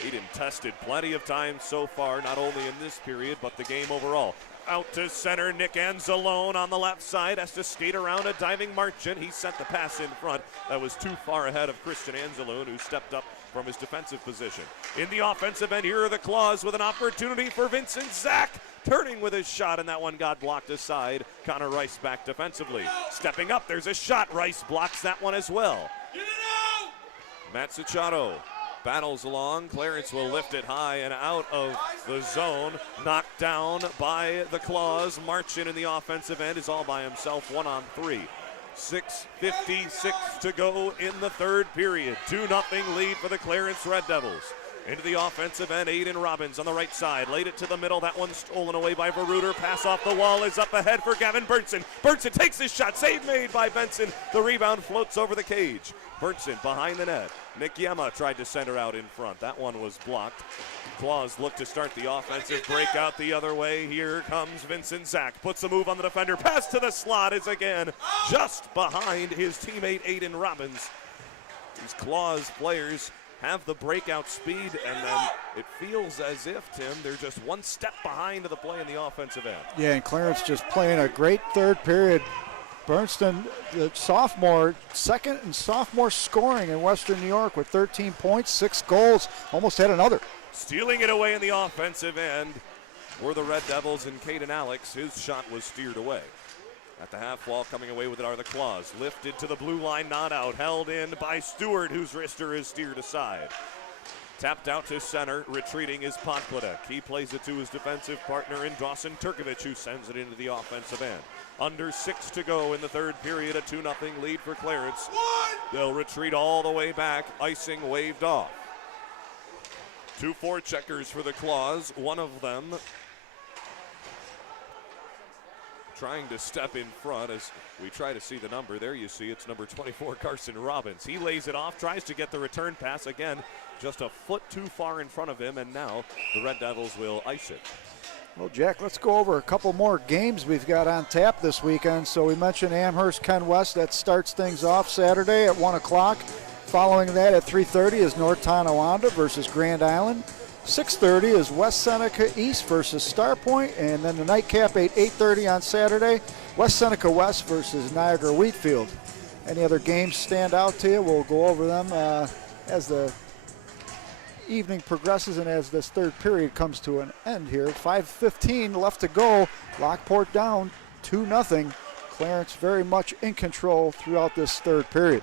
Aiden tested plenty of times so far, not only in this period, but the game overall. Out to center, Nick Anzalone on the left side has to skate around a diving Marchant. He sent the pass in front. That was too far ahead of Christian Anzalone, who stepped up from his defensive position. In the offensive end, here are the Claws with an opportunity for Vincent Zach. Turning with his shot, and that one got blocked aside. Connor Rice back defensively. Stepping up, there's a shot. Rice blocks that one as well. Matt Cicchetto battles along. Clarence will lift it high and out of the zone. Knocked down by the Claws. Marchant in the offensive end is all by himself, 1-on-3. 6:56 to go in the third period. 2-0 lead for the Clarence Red Devils. Into the offensive end, Aiden Robbins on the right side. Laid it to the middle. That one stolen away by Veruter. Pass off the wall is up ahead for Gavin Burnson. Burnson takes his shot. Save made by Benson. The rebound floats over the cage. Burnson behind the net. Nick Yema tried to center out in front. That one was blocked. Claws look to start the offensive breakout the other way. Here comes Vincent Zach. Puts a move on the defender. Pass to the slot is again just behind his teammate Aiden Robbins. These Claws players have the breakout speed, and then it feels as if, Tim, they're just one step behind the play in the offensive end. Yeah, and Clarence just playing a great third period. Bernston, the sophomore, second in sophomore scoring in Western New York with 13 points, 6 goals, almost had another. Stealing it away in the offensive end were the Red Devils, and Caden Alex. His shot was steered away. At the half wall, coming away with it are the Claws. Lifted to the blue line, not out. Held in by Stewart, whose wrister is steered aside. Tapped out to center. Retreating is Podkladek. He plays it to his defensive partner in Dawson Turkovich, who sends it into the offensive end. Under 6 to go in the third period, a 2-0 lead for Clarence. They'll retreat all the way back. Icing waved off. 2 forecheckers for the Claws. One of them trying to step in front as we try to see the number. There you see it's number 24, Carson Robbins. He lays it off, tries to get the return pass again, just a foot too far in front of him, and now the Red Devils will ice it. Well, Jack, let's go over a couple more games we've got on tap this weekend. So we mentioned Amherst, Ken West. That starts things off Saturday at 1 o'clock. Following that at 3:30 is North Tonawanda versus Grand Island. 6:30 is West Seneca East versus Star Point, and then the nightcap at 8:30 on Saturday, West Seneca West versus Niagara Wheatfield. Any other games stand out to you? We'll go over them as the evening progresses and as this third period comes to an end here. 5:15 left to go. Lockport down 2-0. Clarence very much in control throughout this third period.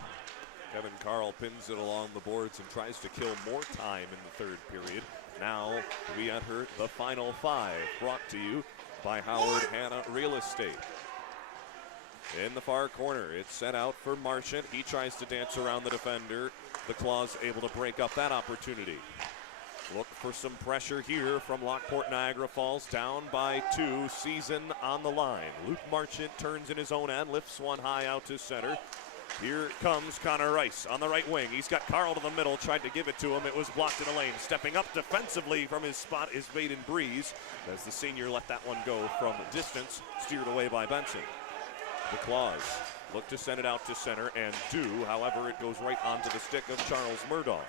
Kevin Carl pins it along the boards and tries to kill more time in the third period. Now we enter the final five, brought to you by Howard Hanna Real Estate. In the far corner, it's set out for Marchant. He tries to dance around the defender. The Claws able to break up that opportunity. Look for some pressure here from Lockport Niagara Falls, down by 2, season on the line. Luke Marchant turns in his own end, lifts one high out to center. Here comes Connor Rice on the right wing. He's got Carl to the middle, tried to give it to him. It was blocked in the lane. Stepping up defensively from his spot is Vaden Breeze, as the senior let that one go from distance, steered away by Benson. The Claws look to send it out to center and do. However, it goes right onto the stick of Charles Murdaugh.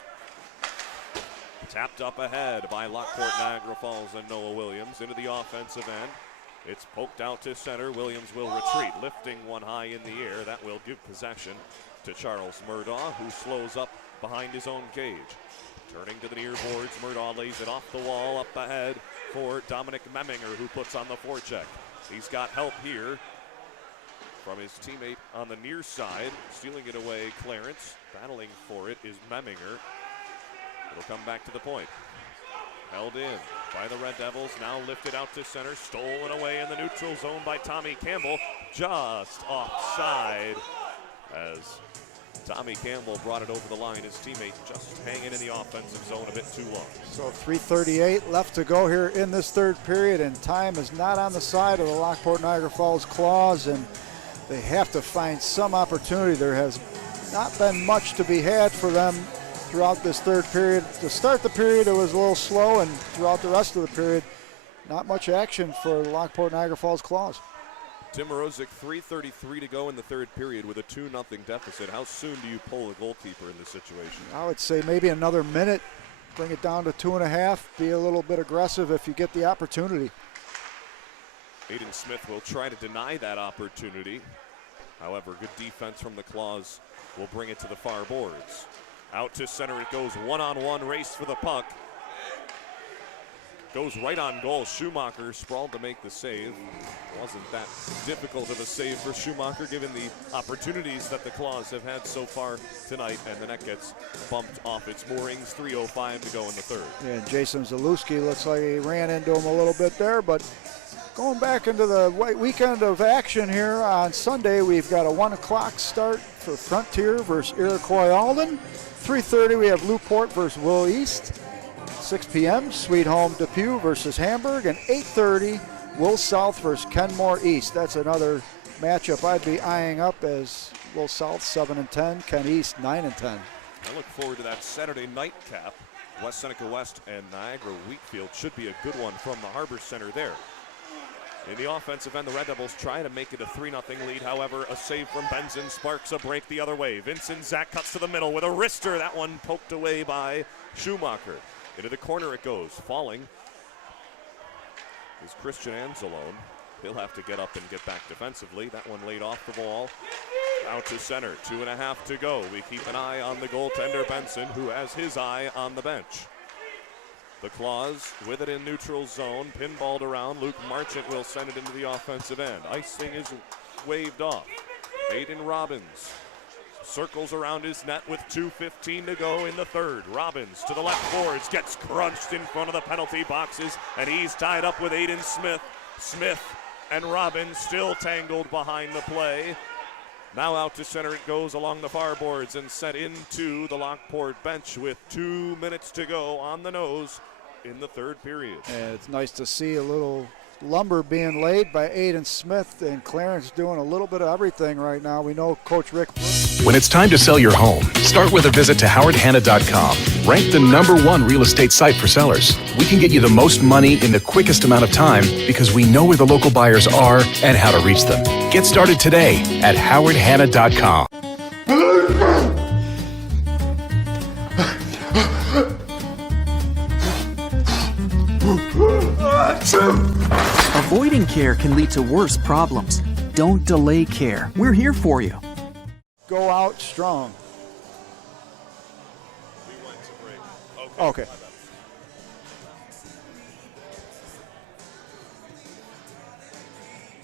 Tapped up ahead by Lockport Niagara Falls and Noah Williams into the offensive end. It's poked out to center. Williams will retreat, lifting one high in the air. That will give possession to Charles Murdaugh, who slows up behind his own cage. Turning to the near boards, Murdaugh lays it off the wall up ahead for Dominic Memminger, who puts on the forecheck. He's got help here from his teammate on the near side. Stealing it away, Clarence. Battling for it is Memminger. It'll come back to the point. Held in by the Red Devils, now lifted out to center, stolen away in the neutral zone by Tommy Campbell, just offside as Tommy Campbell brought it over the line. His teammate just hanging in the offensive zone a bit too long. So 3:38 left to go here in this third period, and time is not on the side of the Lockport Niagara Falls Claws, and they have to find some opportunity. There has not been much to be had for them throughout this third period. To start the period, it was a little slow, and throughout the rest of the period, not much action for the Lockport Niagara Falls Claws. Tim Morozic, 3:33 to go in the third period with a 2-0 deficit. How soon do you pull a goalkeeper in this situation? I would say maybe another minute, bring it down to 2.5, be a little bit aggressive if you get the opportunity. Aiden Smith will try to deny that opportunity. However, good defense from the Claws will bring it to the far boards. Out to center it goes, one-on-one race for the puck. Goes right on goal. Schumacher sprawled to make the save. Wasn't that difficult of a save for Schumacher given the opportunities that the Claws have had so far tonight, and the net gets bumped off its moorings. 3:05 to go in the third. Yeah, Jason Zalewski looks like he ran into him a little bit there, but going back into the weekend of action here on Sunday, we've got a 1 o'clock start for Frontier versus Iroquois Alden. 3:30 we have Newport versus Will East. 6 p.m. Sweet Home Depew versus Hamburg, and 8:30 Will South versus Kenmore East. That's another matchup I'd be eyeing up, as Will South 7-10, Ken East 9-10. I look forward to that Saturday nightcap. West Seneca West and Niagara Wheatfield should be a good one from the Harbor Center there. In the offensive end, the Red Devils try to make it a 3-0 lead. However, a save from Benson sparks a break the other way. Vincent Zach cuts to the middle with a wrister. That one poked away by Schumacher. Into the corner it goes. Falling is Christian Anzalone. He'll have to get up and get back defensively. That one laid off the wall. Out to center. 2.5 to go. We keep an eye on the goaltender Benson, who has his eye on the bench. The Claws with it in neutral zone, pinballed around. Luke Marchant will send it into the offensive end. Icing is waved off. Aiden Robbins circles around his net with 2:15 to go in the third. Robbins to the left boards, gets crunched in front of the penalty boxes, and he's tied up with Aiden Smith. Smith and Robbins still tangled behind the play. Now out to center it goes along the far boards and set into the Lockport bench with 2 minutes to go on the nose in the third period. And it's nice to see a little lumber being laid by Aiden Smith, and Clarence doing a little bit of everything right now. We know Coach Rick. When it's time to sell your home, start with a visit to howardhanna.com. Ranked the #1 real estate site for sellers. We can get you the most money in the quickest amount of time because we know where the local buyers are and how to reach them. Get started today at howardhanna.com. Avoiding care can lead to worse problems. Don't delay care. We're here for you. Go out strong. We went to break. Okay.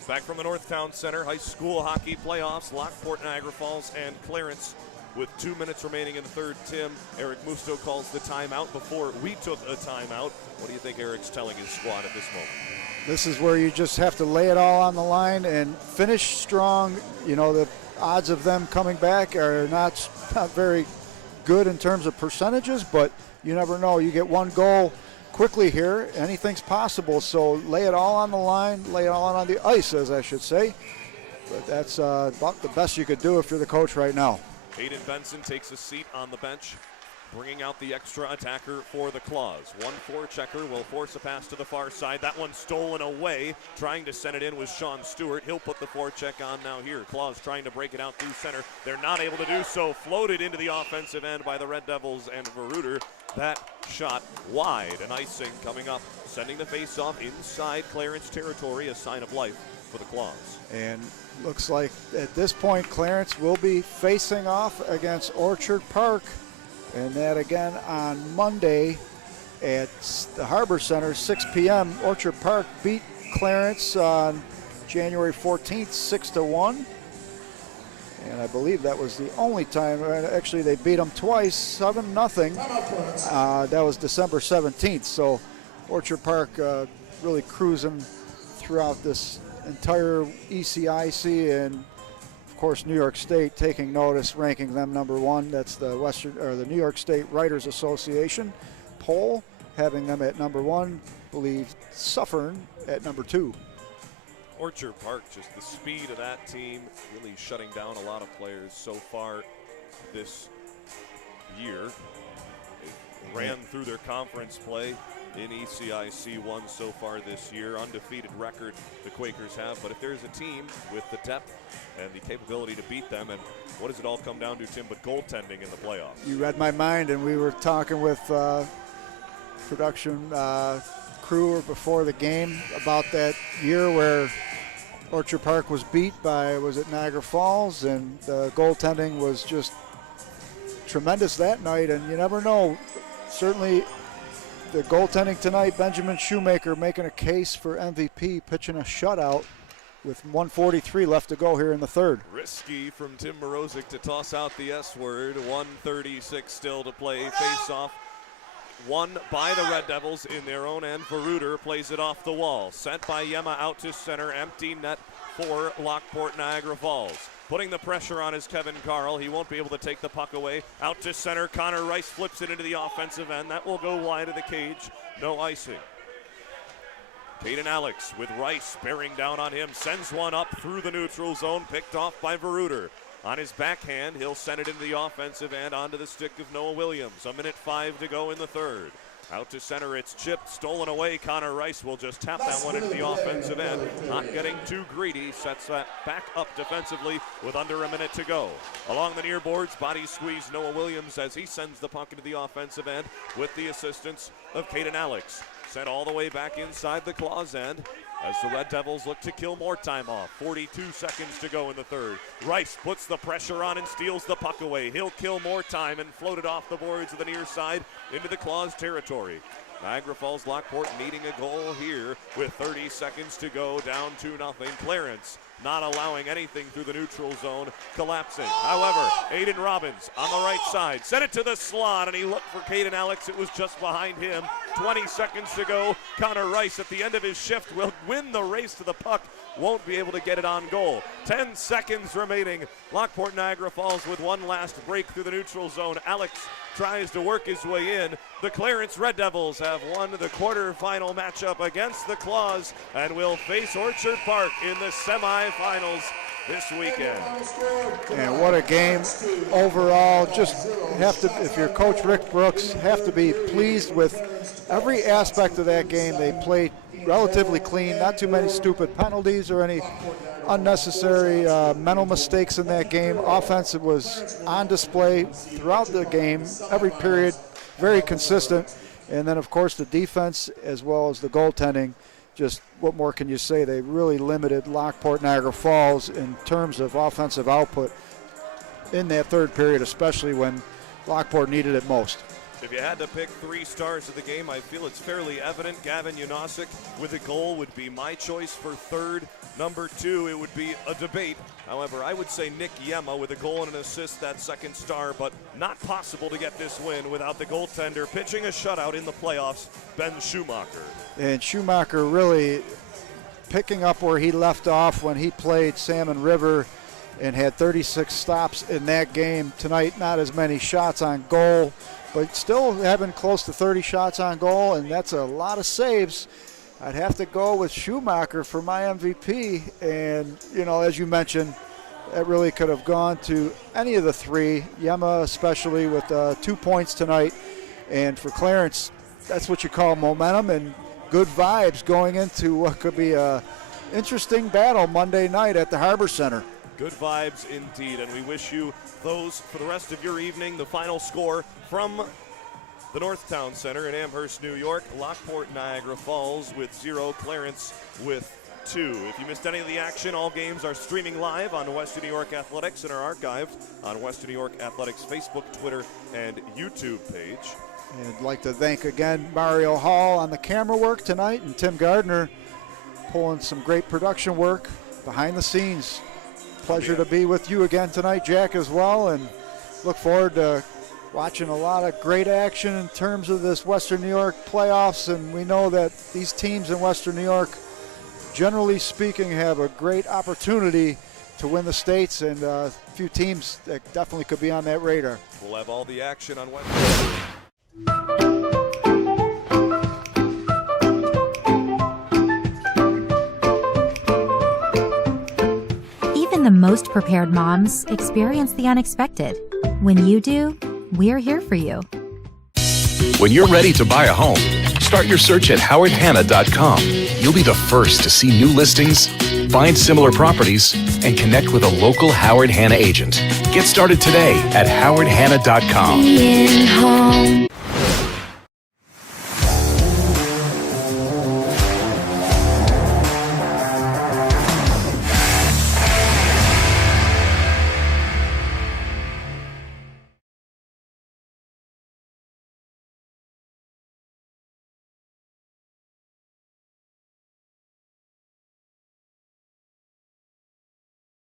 Back from the Northtown Center, high school hockey playoffs, Lockport, Niagara Falls, and Clarence. With 2 minutes remaining in the third, Tim, Eric Musto calls the timeout before we took a timeout. What do you think Eric's telling his squad at this moment? This is where you just have to lay it all on the line and finish strong. You know, the odds of them coming back are not very good in terms of percentages, but you never know. You get one goal quickly here, anything's possible. So lay it all on the line, lay it all on the ice, as I should say. But that's about the best you could do if you're the coach right now. Hayden Benson takes a seat on the bench, bringing out the extra attacker for the Claws. 1-4 checker will force a pass to the far side. That one stolen away. Trying to send it in was Sean Stewart. He'll put the forecheck on now here. Claws trying to break it out through center. They're not able to do so. Floated into the offensive end by the Red Devils and Veruter. That shot wide. An icing coming up, sending the face-off inside Clarence territory, a sign of life for the Claws. And looks like at this point Clarence will be facing off against Orchard Park, and that again on Monday at the Harbor Center, 6 p.m. Orchard Park beat Clarence on January 14th 6-1, and I believe that was the only time. Actually, they beat them twice, 7-0. That was December 17th. So Orchard Park really cruising throughout this entire ECIC, and of course New York State taking notice, ranking them number one. That's the the New York State Writers Association poll, having them at number one. Believe Suffern at number 2. Orchard Park, just the speed of that team, really shutting down a lot of players so far this year. They ran through their conference play in ECIC 1 so far this year. Undefeated record the Quakers have, but if there's a team with the depth and the capability to beat them, and what does it all come down to, Tim, but goaltending in the playoffs? You read my mind, and we were talking with production crew before the game about that year where Orchard Park was beat by, was it Niagara Falls, and the goaltending was just tremendous that night, and you never know. Certainly the goaltending tonight, Benjamin Shoemaker making a case for MVP, pitching a shutout with 1:43 left to go here in the third. Risky from Tim Morozic to toss out the S word. 1:36 still to play. Face off won by the Red Devils in their own end. Veruter plays it off the wall. Sent by Yema out to center. Empty net for Lockport Niagara Falls. Putting the pressure on is Kevin Carl. He won't be able to take the puck away. Out to center. Connor Rice flips it into the offensive end. That will go wide of the cage. No icing. Caden Alex with Rice bearing down on him. Sends one up through the neutral zone. Picked off by Veruter. On his backhand, he'll send it into the offensive end onto the stick of Noah Williams. 1:05 to go in the third. Out to center, it's chipped, stolen away. Connor Rice will just tap that one into the offensive end. Not getting too greedy, sets that back up defensively with under a minute to go. Along the near boards, body squeeze Noah Williams as he sends the puck into the offensive end with the assistance of Caden Alex. Sent all the way back inside the Claws end as the Red Devils look to kill more time off. 42 seconds to go in the third. Rice puts the pressure on and steals the puck away. He'll kill more time and float it off the boards of the near side into the Claws territory. Niagara Falls Lockport needing a goal here with 30 seconds to go, down 2-0. Clarence not allowing anything through the neutral zone, collapsing. However, Aiden Robbins on the right side, sent it to the slot, and he looked for Caden Alex. It was just behind him. 20 seconds to go. Connor Rice at the end of his shift will win the race to the puck. Won't be able to get it on goal. 10 seconds remaining. Lockport Niagara Falls with one last break through the neutral zone. Alex tries to work his way in. The Clarence Red Devils have won the quarterfinal matchup against the Claws and will face Orchard Park in the semifinals this weekend. And what a game overall. Just have to, if you're Coach Rick Brooks, have to be pleased with every aspect of that game. They played relatively clean, not too many stupid penalties or any unnecessary mental mistakes in that game. Offense was on display throughout the game, every period, very consistent. And then, of course, the defense as well as the goaltending. Just what more can you say? They really limited Lockport Niagara Falls in terms of offensive output in that third period, especially when Lockport needed it most. If you had to pick 3 stars of the game, I feel it's fairly evident. Gavin Janosic with a goal would be my choice for third. Number 2, it would be a debate. However, I would say Nick Yema with a goal and an assist, that second star, but not possible to get this win without the goaltender pitching a shutout in the playoffs, Ben Schumacher. And Schumacher really picking up where he left off when he played Salmon River and had 36 stops in that game. Tonight, not as many shots on goal, but still having close to 30 shots on goal, and that's a lot of saves. I'd have to go with Schumacher for my MVP, and, you know, as you mentioned, that really could have gone to any of the 3, Yema especially with 2 points tonight, and for Clarence, that's what you call momentum and good vibes going into what could be a interesting battle Monday night at the Harbor Center. Good vibes indeed, and we wish you those for the rest of your evening. The final score from the Northtown Center in Amherst, New York. Lockport Niagara Falls with 0, Clarence with 2. If you missed any of the action, all games are streaming live on Western New York Athletics and are archived on Western New York Athletics Facebook, Twitter, and YouTube page. And I'd like to thank again Mario Hall on the camera work tonight, and Tim Gardner pulling some great production work behind the scenes. Pleasure to be with you again tonight, Jack, as well, and look forward to watching a lot of great action in terms of this Western New York playoffs. And we know that these teams in Western New York, generally speaking, have a great opportunity to win the states, and a few teams that definitely could be on that radar. We'll have all the action on Wednesday. Even the most prepared moms experience the unexpected. When you do, we're here for you. When you're ready to buy a home, start your search at howardhanna.com. You'll be the first to see new listings, find similar properties, and connect with a local Howard Hanna agent. Get started today at howardhanna.com. Being home.